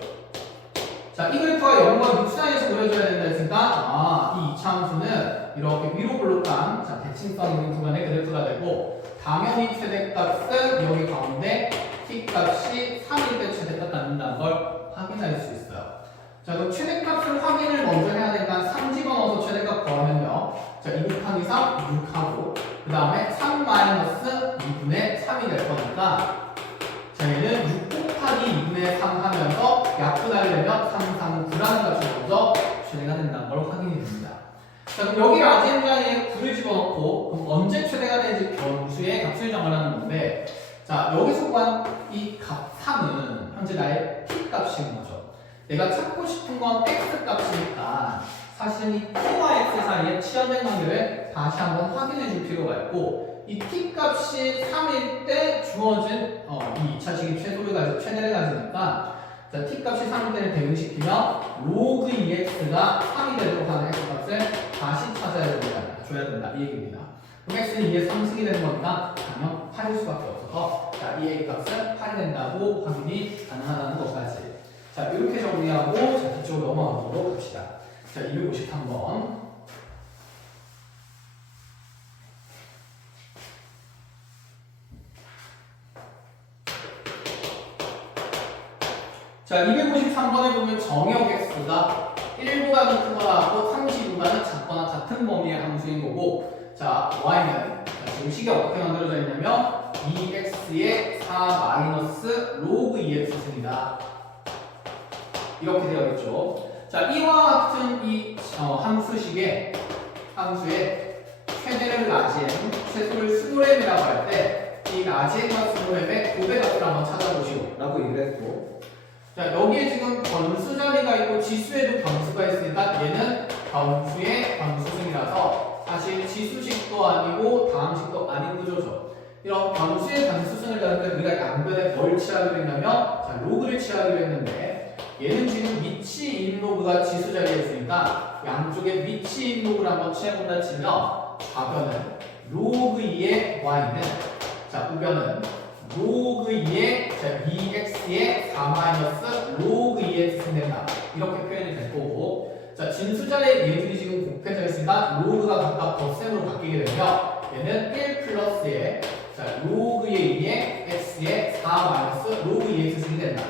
자, 이 그래프가 0과 6 사이에서 그려줘야 된다 했으니까 이 2차 함수는 이렇게 위로 블록한 자, 대칭성 있는 구간의 그래프가 되고 당연히 최대값은 여기 가운데 t값이 3일 때 최대값 갖는다는 걸 확인할 수 있어요. 자, 그럼 최대값을 확인을 먼저 해야 되니까 3 집어넣어서 최대값 구하면요. 자, 2 곱하기 3, 6하고 그 다음에 3 마이너스 2분의 3이 될 거니까 자, 얘는 6 곱하기 2분의 3 하면서 약분하려면 3, 3, 9라는 값을 먼저 최대가 된다는 걸 확인이 됩니다. 자, 그럼 여기 라지엔자리에 9를 집어넣고 그럼 언제 최대가 되는지 변수의 값을 정하라는 건데 자, 여기서 구한 이 값 3은 현재 나의 t값인 거죠. 내가 찾고 싶은 건 x값이니까 사실 이 t와 x 사이에 치환된 관계를 다시 한번 확인해 줄 필요가 있고 이 t값이 3일 때 주어진 이 2차식이 최대를 가지니까 자, t값이 3일 때를 대응시키면 로그 2x가 3이 되도록 하는 x값을 다시 줘야 된다 이 얘기입니다. 그럼 x는 2의 3승이 되는 거니까 당연 8일 수밖에 없어서 자, 이 a 값은 8이 된다고 확인이 가능하다는 것까지. 자, 이렇게 정리하고 자, 뒤쪽으로 넘어가도록 합시다. 자, 253번. 자, 253번에 보면 정역 x가 1보다는 크거나 32보다는 작거나 같은 범위의 함수인 거고, 자, y는 자, 지금 식이 어떻게 만들어져 있냐면 2x의 4 마이너스 로그 2x입니다. 이렇게 되어 있죠. 자, 이와 같은 이 함수의 최대를 라지엠, 최소를 스모렘이라고 할 때 이 라지엠과 스모렘의 고배값을 한번 찾아보시오 라고 얘기를 했고, 자, 여기에 지금 변수 자리가 있고 지수에도 변수가 있으니까 얘는 변수의 변수승이라서 사실 지수식도 아니고 다항식도 아닌 구조죠. 이런 변수의 변수승을 다룰 때 우리가 양변에 뭘 칠하기로 했냐면 자, 로그를 칠하기로 했는데 얘는 지금 위치인 로그가 지수 자리에 있으니까 양쪽에 위치인 로그를 한번 칠해본다 치면 좌변은 로그 2의 y는 자, 우변은 로그 2의 2x의 4 마이너스 로그 2x 된다. 이렇게 표현이 될 거고, 자, 진수자리에 얘들이 지금 곱해져 있으니까 로그가 각각 덧셈으로 바뀌게 되면 얘는 1 플러스의 자, 로그 2의 x의 4 마이너스 로그 2x승이 된다.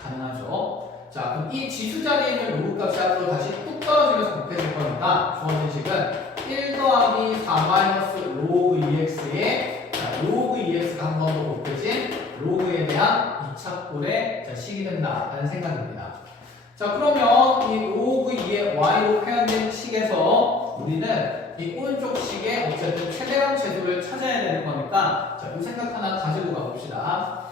가능하죠? 자, 그럼 이 지수자리에 있는 로그 값이 앞으로 다시 뚝 떨어지면서 곱해질 거니까 주어진 식은 1 더하기 4 마이너스 로그 2x의 로그 2x가 한 번 더 곱해진 로그에 대한 2차꼴의 식이 된다라는 생각입니다. 자, 그러면 이 로그 2의 y로 표현된 식에서 우리는 이 오른쪽 식의 어쨌든 최대한 최소를 찾아야 되는 거니까 자, 이 생각 하나 가지고 가봅시다.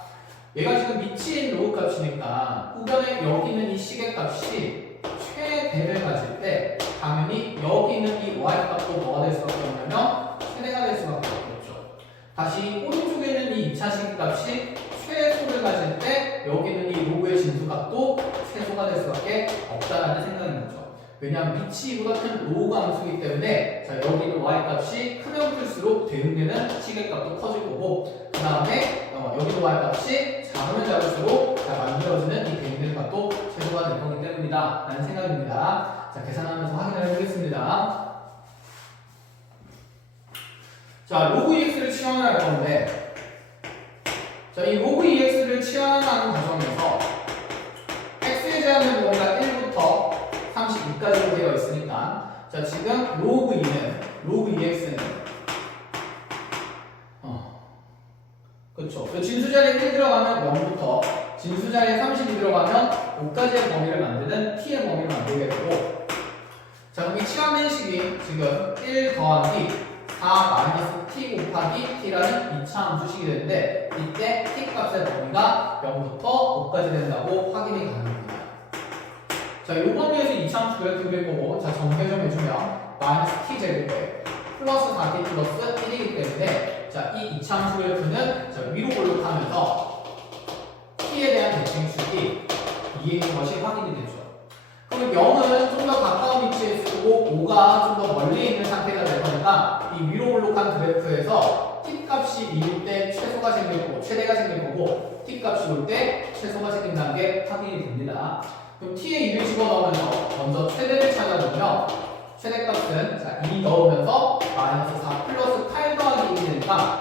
얘가 지금 미치인 로그 값이니까 우변에 여기 있는 이 식의 값이 최대를 가질 때 당연히 여기 있는 이 y 값도 뭐가 될 수밖에 없냐면 최대가 될 수밖에 없겠죠. 다시 오른쪽에 있는 이 2차식 값이 최소를 가질 때 여기 있는 이 로그의 진수값도 최소가 될 수밖에 없다라는 생각인 거죠. 왜냐하면 위치이고 같은 로그 함수이기 때문에 자, 여기 있는 y 값이 크면 클수록 대응되는 식의 값도 커질 거고, 그 다음에 여기도 y 값이 작으면 작을수록 자, 만들어지는 이 대응되는 값도 최소가 될 거기 때문이다 라는 생각입니다. 자, 계산하면서 확인을 해보겠습니다. 자, 로그 2x를 치환을 할 건데, 자, 이 로그 2x를 치환하는 과정에서 x에 제한된 범위가 1부터 32까지로 되어 있으니까, 자, 지금 로그 2x는 그렇죠. 진수자리에 1 들어가면 0부터 진수자리에 32 들어가면 5까지의 범위를 만드는 t의 범위를 만들게 되고, 자, 그럼 이 치환된 식이 지금 1 더하기 4 마이너스 t 곱하기 t라는 2차 함수식이 되는데 이때 t 값의 범위가 0부터 5까지 된다고 확인이 가능합니다. 자, 이 범위에서 2차 함수 이렇게 그릴 거고, 자, 정리 좀 해주면 마이너스 t 제곱에 플러스 4t 플러스 1이기 때문에 자, 이 2차 함수 그래프는 자, 위로 올라가면서 t에 대한 대칭축이 2인 것이 확인이 되죠. 그럼 0은 좀 더 가까운 위치에 쓰고 5가 좀 더 멀리 있는 상태가 될 거니까 이 위로 올록한 그래프에서 t 값이 2일 때 최소가 생길 거고 최대가 생길 거고 t 값이 올 때 최소가 생긴다는 게 확인이 됩니다. 그럼 t에 2를 집어넣으면서 먼저 최대를 찾아보면 최대값은 자, 2 넣으면서 마이너스 4 플러스 8 더하기 1이 되니까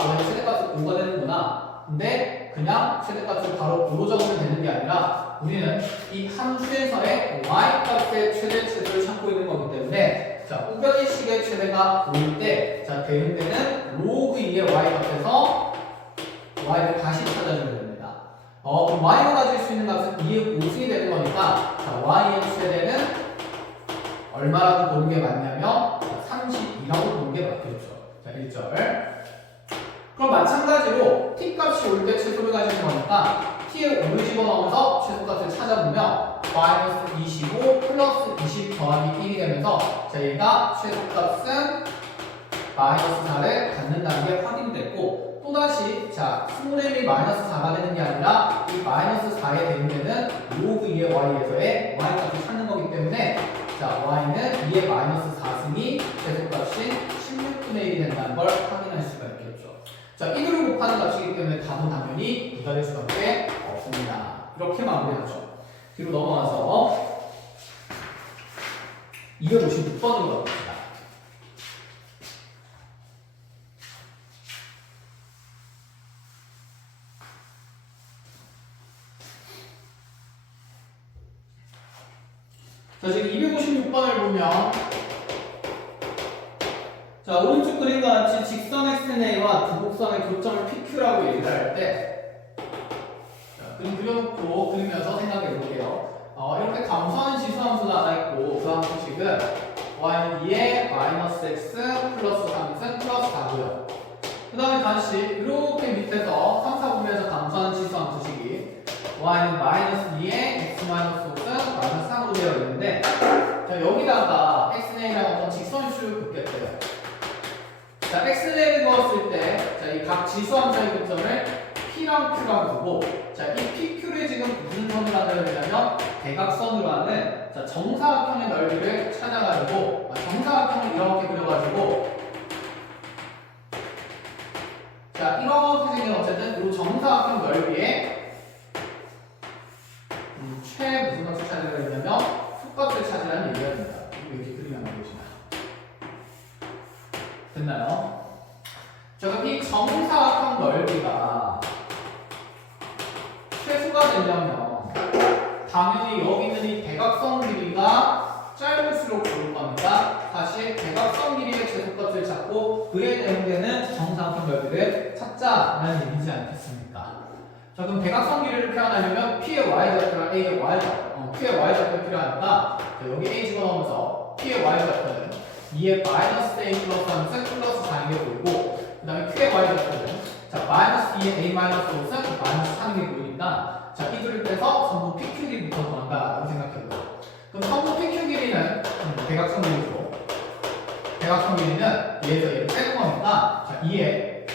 원래 최대값은 5가 되는구나. 근데 그냥 최대값을 바로 5로 적으면 되는 게 아니라 우리는 이 함수에서의 y값의 최대 최소를 찾고 있는 거기 때문에 자, 우변의 식의 최대가 5일 때 자, 대응되는 로그 2의 y값에서 y를 다시 찾아주면 됩니다. 그럼 y가 가질 수 있는 값은 2의 5승이 되는 거니까 자, y의 최대는 얼마라고 보는 게 맞냐면 32라고 보는 게 맞겠죠. 자, 1절. 그럼 마찬가지로 t 값이 올 때 최소를 가지는 거니까 t에 5를 집어넣으면서 최소값을 찾아보면 마이너스 25 플러스 20 더하기 1이 되면서 저희가 최소값은 마이너스 4를 갖는다는 게 확인됐고, 또다시 자, 스몰m이 마이너스 4가 되는 게 아니라 이 마이너스 4에 대응되는 로그 2의 y에서의 y값을 찾는 거기 때문에 자, y는 2의 마이너스 4승이 최소값인 16 3분의 1이 된다는 걸 확인할 수가 있겠죠. 자, 이들을 곱하는 값이기 때문에 답은 당연히 2가 될 수밖에 없습니다. 이렇게 마무리하죠. 뒤로 넘어가서 256번으로 가봅시다. 자, 지금 256번을 보면 자, 오른쪽 그림과 같이 직선 XNA와 두곡선의 교점을 PQ라고 얘기를 할 때 자, 그림 그려놓고 그리면서 생각해 볼게요. 이렇게 감소하는 지수함수가 하나 있고 그 함수식은 y는 2에 마이너스 x 플러스 3승 플러스 4고요. 그 다음에 다시 이렇게 밑에서 3, 4분면에서 감소하는 지수함수식이 y는 마이너스 2에 x 마이너스 5승 마이너스 3으로 되어 있는데 자, 여기다가 xn이랑 어떤 직선을 쭉 긋겠대요. 자, xn을 그었을 때 자, 이 각 지수함수의 교점을 p랑 q랑 두고 자, 이 pq를 지금 무슨 선으로 하려고 하냐면 대각선으로 하는 자, 정사각형의 넓이를 찾아가지고 정사각형을 이렇게 그려가지고 자, 이렇게 생긴 어쨌든 이 정사각형 넓이에 최 무슨 값을 찾으려고 했냐면 수값을 찾으라는 얘기가 됩니다. 이렇게 그리면 보시나요? 됐나요? 자, 그럼 이 정사각형 넓이가 최소가 되려면 당연히 여기 있는 이 대각선 길이가 짧을수록 좋을 겁니다. 사실 대각선 길이의 최소값을 찾고 그에 대응되는 정사각형 넓이를 찾자라는 얘기지 않겠습니까? 자, 그럼 대각선 길이를 표현하려면 P의 y좌표랑 A의 y좌표, Q의 y좌표가 필요하니까 자, 여기 A 집어넣으면서 P의 y좌표는 2의 마이너스 A 플러스 3승 플러스 4인 게 보이고 그 다음에 Q의 y좌표는 자, 마이너스 2의 A 마이너스 5승 마이너스 3인 게 보이니까 자, 이 둘을 빼서 성분 PQ 길이부터 구한다라고 생각해보죠. 그럼 성분 PQ 길이는 대각선 길이죠. 대각선 길이는 얘에서 얘를 빼는 거니까 자, 2의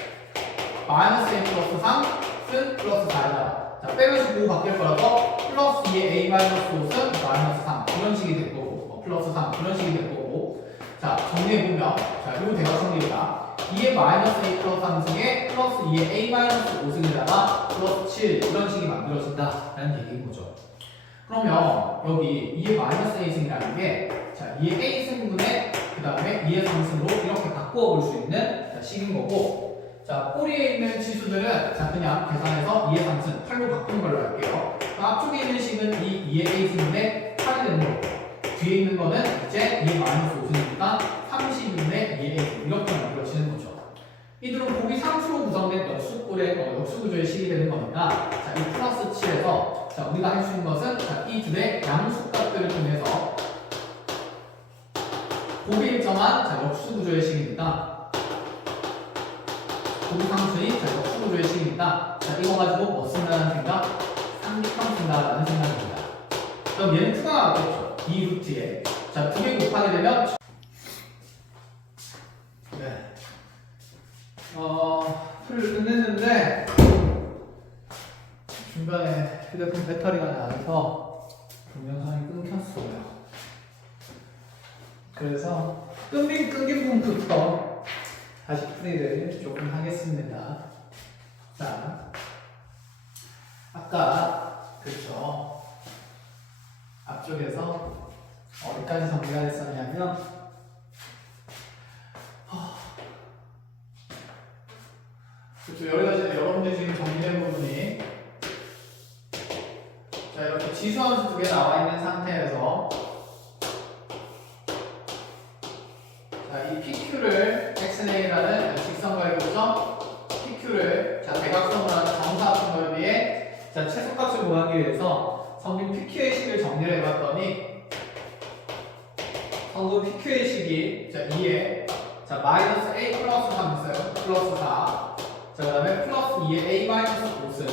마이너스 A 플러스 3승 플러스 4이다. 자, 빼면서 보고 바뀔 거라서 플러스 2의 A 마이너스 5승 마이너스 3 이런 식이 될 거고 플러스 3 이런 식이 될 거고 자, 정리해보면 자, 요 대각선 길이가 2의 마이너스 A 플러스 3승에 플러스 2의 A 마이너스 5승에다가 플러스 7 이런 식이 만들어진다라는 얘기인 거죠. 그러면 여기 2의 마이너스 A승이라는 게 자, 2의 A승분의 그 다음에 2의 3승으로 이렇게 바꾸어 볼 수 있는 자, 식인 거고 자, 꼬리에 있는 지수들은 자, 그냥 계산해서 2의 3승 8로 바꾸는 걸로 할게요. 앞쪽에 있는 식은 이 2의 A승분의 8이 되는 거고 뒤에 있는 거는 이제 2의 마이너스 5승이니까 30분의 2의 A승 이렇게 만들어지는 거죠. 이들은 곱이 상수로 구성된 역수구조의 식이 되는 거니까 자, 이 플러스 7에서 자, 우리가 할 수 있는 것은 자, 이 둘의 양수값들을 통해서 곱이 일정한 자, 역수구조의 식입니다. 곱이 상수인 자, 역수구조의 식입니다. 자, 이거 가지고 뭐 쓴다는 생각? 상립형 쓴다라는 생각입니다. 그럼 얘는 2가 나왔겠죠. 이 루트에 자, 2개 곱하게 되면 네. 풀을 끝냈는데 중간에 휴대폰 배터리가 나가서 동영상이 끊겼어요. 그래서 끊긴 부분부터 다시 풀이를 조금 하겠습니다. 자, 아까 그렇죠. 앞쪽에서 어디까지 정리가 됐었냐면 그렇죠. 여러분들이 지금 정리된 부분이 자, 이렇게 지수함수 두 개 나와 있는 상태에서 자, 이 PQ를 XNA라는 직선과의 교점 PQ를 자, 대각선으로 하는 정사각형 넓이의 자, 최소값을 구하기 위해서 성분 PQ의 식을 정리를 해봤더니 성분 PQ의 식이 자, 2에 자, 마이너스 A 플러스 3승 플러스 4 자, 그 다음에 플러스 2의 A 마이너스 5승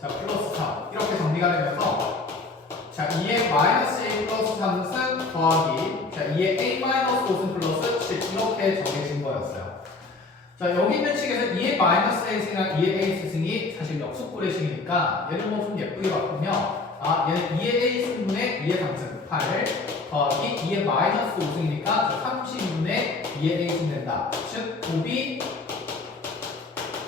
자, 플러스 3 이렇게 정리가 되면서 자, 2의 마이너스 A 플러스 3승 더하기 자, 2의 A 마이너스 5승 플러스 7 이렇게 정해진 거였어요. 자, 여기 있는 식에서 2의 마이너스 A승이랑 2의 A승이 사실 역수꼴의 식이니까 얘를 뭐 좀 예쁘게 바꾸면 얘는 2의 A승분의 2의 3승 8 더하기 2의 마이너스 5승이니까 32분의 2의 a승 된다. 즉 곱이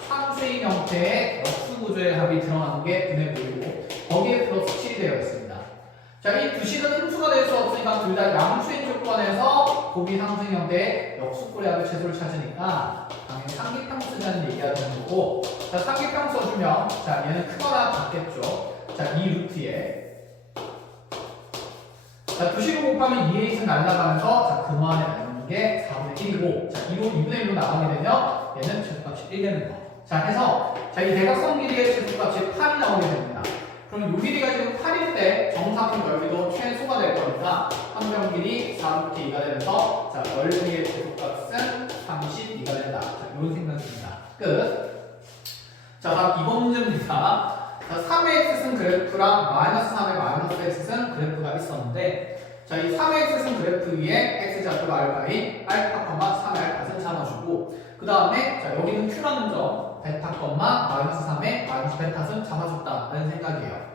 상수인 형태의 역수 구조의 합이 드러나는 게 분의 5이고 거기에 플러스 7이 되어 있습니다. 자, 이 두 식은 음수가 될 수 없으니까 둘 다 양수인 조건에서 곱이 상수인 형태의 역수꼴의 합의 최소를 찾으니까 당연히 상기평수라는 얘기가 되는 거고, 자, 상기평수 써주면 자, 얘는 크거나 같겠죠. 자, 이 루트에 자, 두 식을 곱하면 2a는 날라가면서 자, 그 안에 남는 게 4분의 1이고, 자, 2분의 1로 나가게 되면 얘는 최소값이 1 되는 거. 자, 해서 자, 이 대각선 길이의 최소값이 8이 나오게 됩니다. 그럼 이 길이가 지금 8일 때 정사각 넓이도 최소가 될 거니까 한변 길이 4루트 2가 되면서 자, 넓이의 최소값은 32가 된다. 자, 이런 생각입니다. 끝. 자, 다음 2번 문제입니다. 자, 3의 x승 그래프랑 마이너스 3의 마이너스 x승 그래프가 있었는데, 자, 이 3의 x승 그래프 위에 x좌표가 알파인 알파, 3의 알파를 잡아주고, 그 다음에 자, 여기는 q라는 점 베타, 마이너스 3의 마이너스 베타를 잡아줬다는 생각이에요.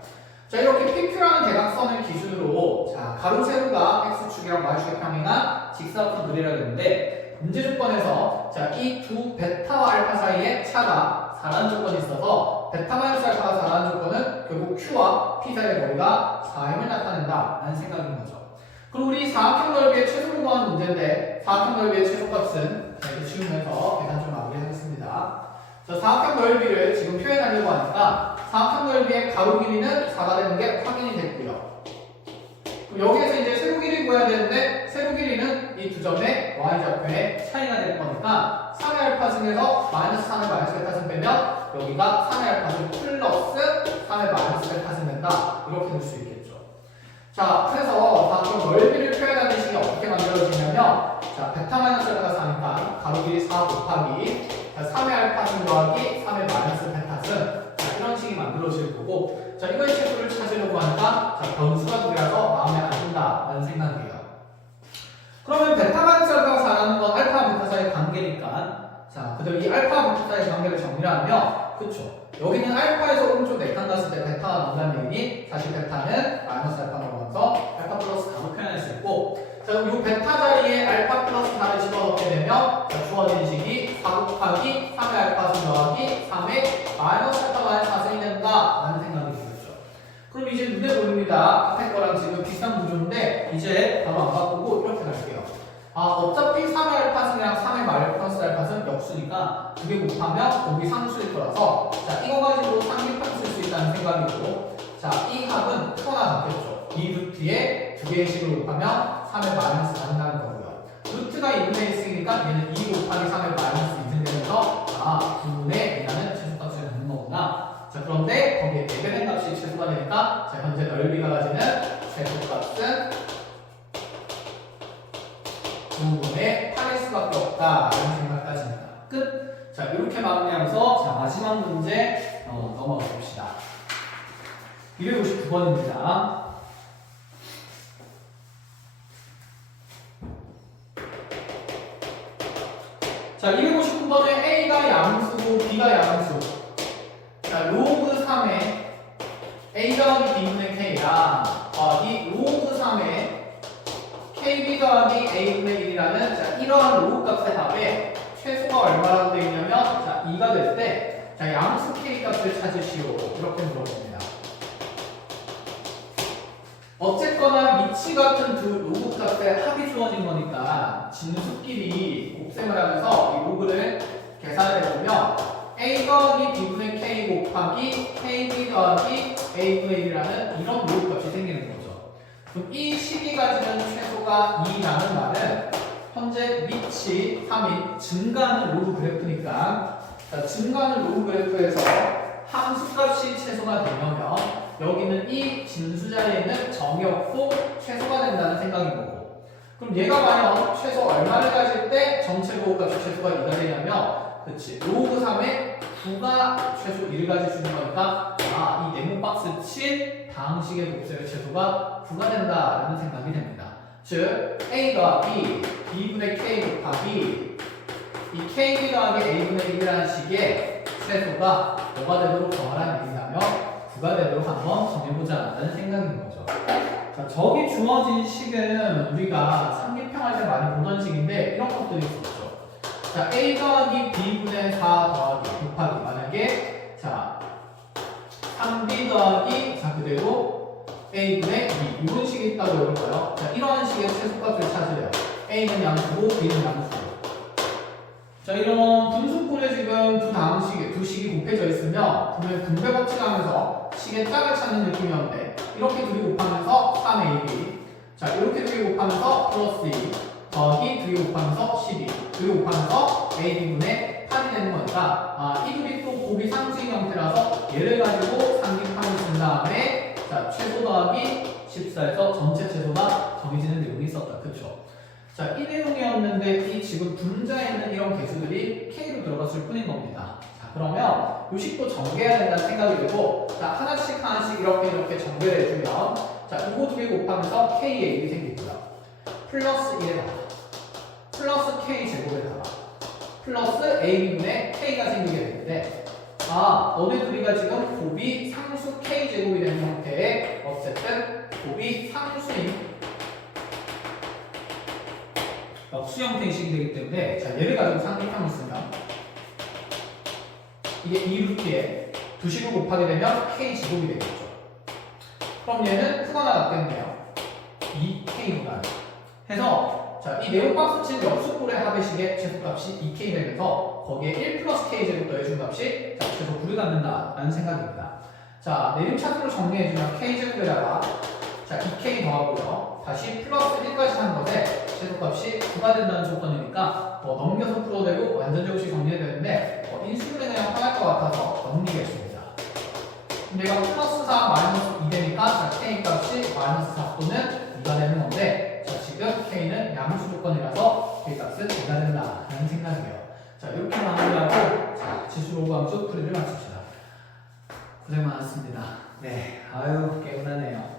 자, 이렇게 PQ라는 대각선을 기준으로 자, 가로 세로가 x축이랑 y축의 평이나 직사각형 그리라 했는데, 문제 조건에서 자, 이 두 베타와 알파 사이에 차가 4라는 조건이 있어서 베타 마이너스 알파가 4라는 조건은 결국 q와 p 사이의 거리가 4임을 나타낸다라는 생각인 거죠. 그럼 우리 사각형 넓이의 최소를 구하는 문제인데, 사각형 넓이의 최소값은 자, 이렇게 지우면서 계산 좀 마무리하겠습니다. 자, 사각형 넓이를 지금 표현하려고 하니까 사각형 넓이의 가로 길이는 4가 되는 게 확인이 됐고요. 그럼 여기에서 이제 세로 길이 구해야 되는데, 세로 길이는 이 두 점의 y좌표의 차이가 될 거니까 3의 알파승에서 마이너스 3의 마이너스 베타승 빼면 여기가 3의 알파승 플러스 3의 마이너스 베타승 된다. 이렇게 될 수 있겠죠. 자, 그래서 사각형 넓이를 표현하는 식이 어떻게 만들어지냐면, 자, 베타 마이너스 알파가 4니까 가로 길이 4 곱하기 자, 3의 알파승 더하기 3의 마이너스 베타승, 자, 이런 식이 만들어질 거고, 자, 이거의 최소를 찾으려고 하니까 자, 변수가 두 개라서 마음에 안 든다라는 생각이에요. 그러면 베타 마이너스 알파가 4라는 건 알파와 베타 사이의 관계니까, 자, 그대로 이 알파와 베타 사이의 관계를 정리를 하면, 그쵸, 여기는 알파에서 오른쪽 4칸 갔을 때 베타가 나온다는 얘기니 사실 베타는 마이너스 알파가 나오면서 알파 플러스 4로 표현할 수 있고, 자, 그럼 이 베타 자리에 알파 플러스 4를 집어넣게 되면 자, 주어진 식이 4 곱하기 3의 알파승 더하기 3의 마이너스 알파 마이너스 4승이 된다라는 생각이 들었죠. 그럼 이제 눈에 보입니다. 앞에 거랑 지금 비슷한 구조인데 이제 바로 안 바꾸고 이렇게 갈게요. 아, 어차피 3의 알파승이랑 3의 마이너스 알파승 역수니까 두 개 곱하면 거기 상수일 거라서 자, 이거 가지고 상기평 쓸 수 있다는 생각이고, 자, 이 합은 크거나 같겠죠. 이 루트에 두 개의 식을 곱하면 3의 마이너스 4는 거고요. 루트가 2분의 1승이니까 얘는 2 곱하기 3의 마이너스 2승 되면서 아, 9분의 2라는 최소값을 갖는 거구나. 자, 그런데 거기에 대변의 값이 최소가 되니까 자, 현재 넓이가 가지는 최소값은 9분의 8일 수밖에 없다라는 생각까지입니다. 끝! 자, 이렇게 마무리하면서 자, 마지막 문제 넘어가 봅시다. 259번입니다. 자, 259번에 A가 양수고 B가 양수. 자, 로그 3의 A 더하기 B분의 K랑 더하기 로그 3의 KB 더하기 A분의 1이라는 자, 이러한 로그 값의 답에 최소가 얼마라고 되어 있냐면 자, 2가 될 때 자, 양수 K 값을 찾으시오. 이렇게 물어봅니다. 어쨌거나 위치 같은 두 로그 값의 합이 주어진 거니까 진수끼리 곱셈을 하면서 이 로그를 계산을 해보면 A 더하기 B분의 K 곱하기 KB 더하기 A분의 1이라는 이런 로그 값이 생기는 거죠. 그럼 이 식이 가지는 최소가 2라는 말은 현재 위치 3인 증가하는 로그 그래프니까 자, 증가하는 로그 그래프에서 함수값이 최소가 되려면 여기는 이 진수 자리에 있는 점이 없고 최소가 된다는 생각인 거고, 그럼 얘가 과연 최소 얼마를 가질 때 전체 로그 값이 최소가 2가 되냐면 그치, 로그 3에 9가 최소 1을 가져주는 거니까 아, 이 네모 박스 친 다항식의 곱셈의 최소가 9가 된다라는 생각이 됩니다. 즉 A가 B, B분의 K 곱하기 이 KB 더하기 A분의 1이라는 식의 최소가 뭐가 되도록 정하라는 얘기라면 9가 되도록 한번 정해보자 라는 생각인 거죠. 자, 저기 주어진 식은 우리가 삼기평할 때 많이 보던 식인데 이런 것들이 있었죠. 자, a 더하기 b분의 4 더하기 곱하기 만약에 자 3b 더하기 자 그대로 a분의 2 이런 식이 있다고 해볼까요? 자, 이러한 식의 최소값을 찾으래요. a는 양수고 b는 양수고. 자, 이런 분수꼴에 지금 두 식이 곱해져 있으면 분명 분배 법칙하면서 식의 짝을 찾는 느낌이었는데 이렇게 둘이 곱하면서 3ab 자 이렇게 둘이 곱하면서 플러스 2 더하기 둘이 곱하면서 12 둘이 곱하면서 ab분의 8이 되는 거니까 이 둘이 또 곱이 상수인 형태라서 얘를 가지고 상기판을 쓴 다음에 자 최소 더하기 14에서 전체 최소가 정해지는 내용이 있었다. 그쵸? 자, 이 내용이었는데 이 지금 분자에 있는 이런 개수들이 K로 들어갔을 뿐인 겁니다. 자, 그러면 이 식도 전개해야 된다는 생각이 들고 자, 하나씩 이렇게 전개를 해주면 자, 이거 두 개 곱하면서 K의 1이 생기고요. 플러스 1에다가 플러스 K 제곱에다가 플러스 A분의 K가 생기게 되는데 너네 둘이가 지금 곱이 상수 K 제곱이 되는 형태의 어쨌든 곱이 상수인 수형태의 식이 되기 때문에 자 얘를 가지고 상기평을 쓰면 이게 2루트에 두 식을 곱하게 되면 K제곱이 되겠죠. 그럼 얘는 푸거나 같겠네요. 2K분할 해서 자 이 내용값 친 역수꼴의 합의식의 최소값이 2K 되면서 거기에 1 플러스 K제곱 더해준 값이 자 최소 9를 갖는다라는 생각입니다. 자 내림차트로 정리해주면 K제곱에다가 자 2K 더하고요. 다시 플러스 1까지 한 것에 최소값이 9가 된다는 조건이니까 넘겨서 풀어도 되고 완전제곱식 정리해야 되는데 인수분해 그냥 편할 것 같아서 넘기겠습니다. 근데 얘가 플러스 4 마이너스 2 되니까 자 K 값이 마이너스 4 또는 2가 되는 건데 자 지금 K는 양수 조건이라서 K 값은 2가 된다라는 생각이에요. 자 이렇게 마무리하고 자 지수로감수 풀이를 마칩시다. 고생 많았습니다. 네, 아유 개운하네요.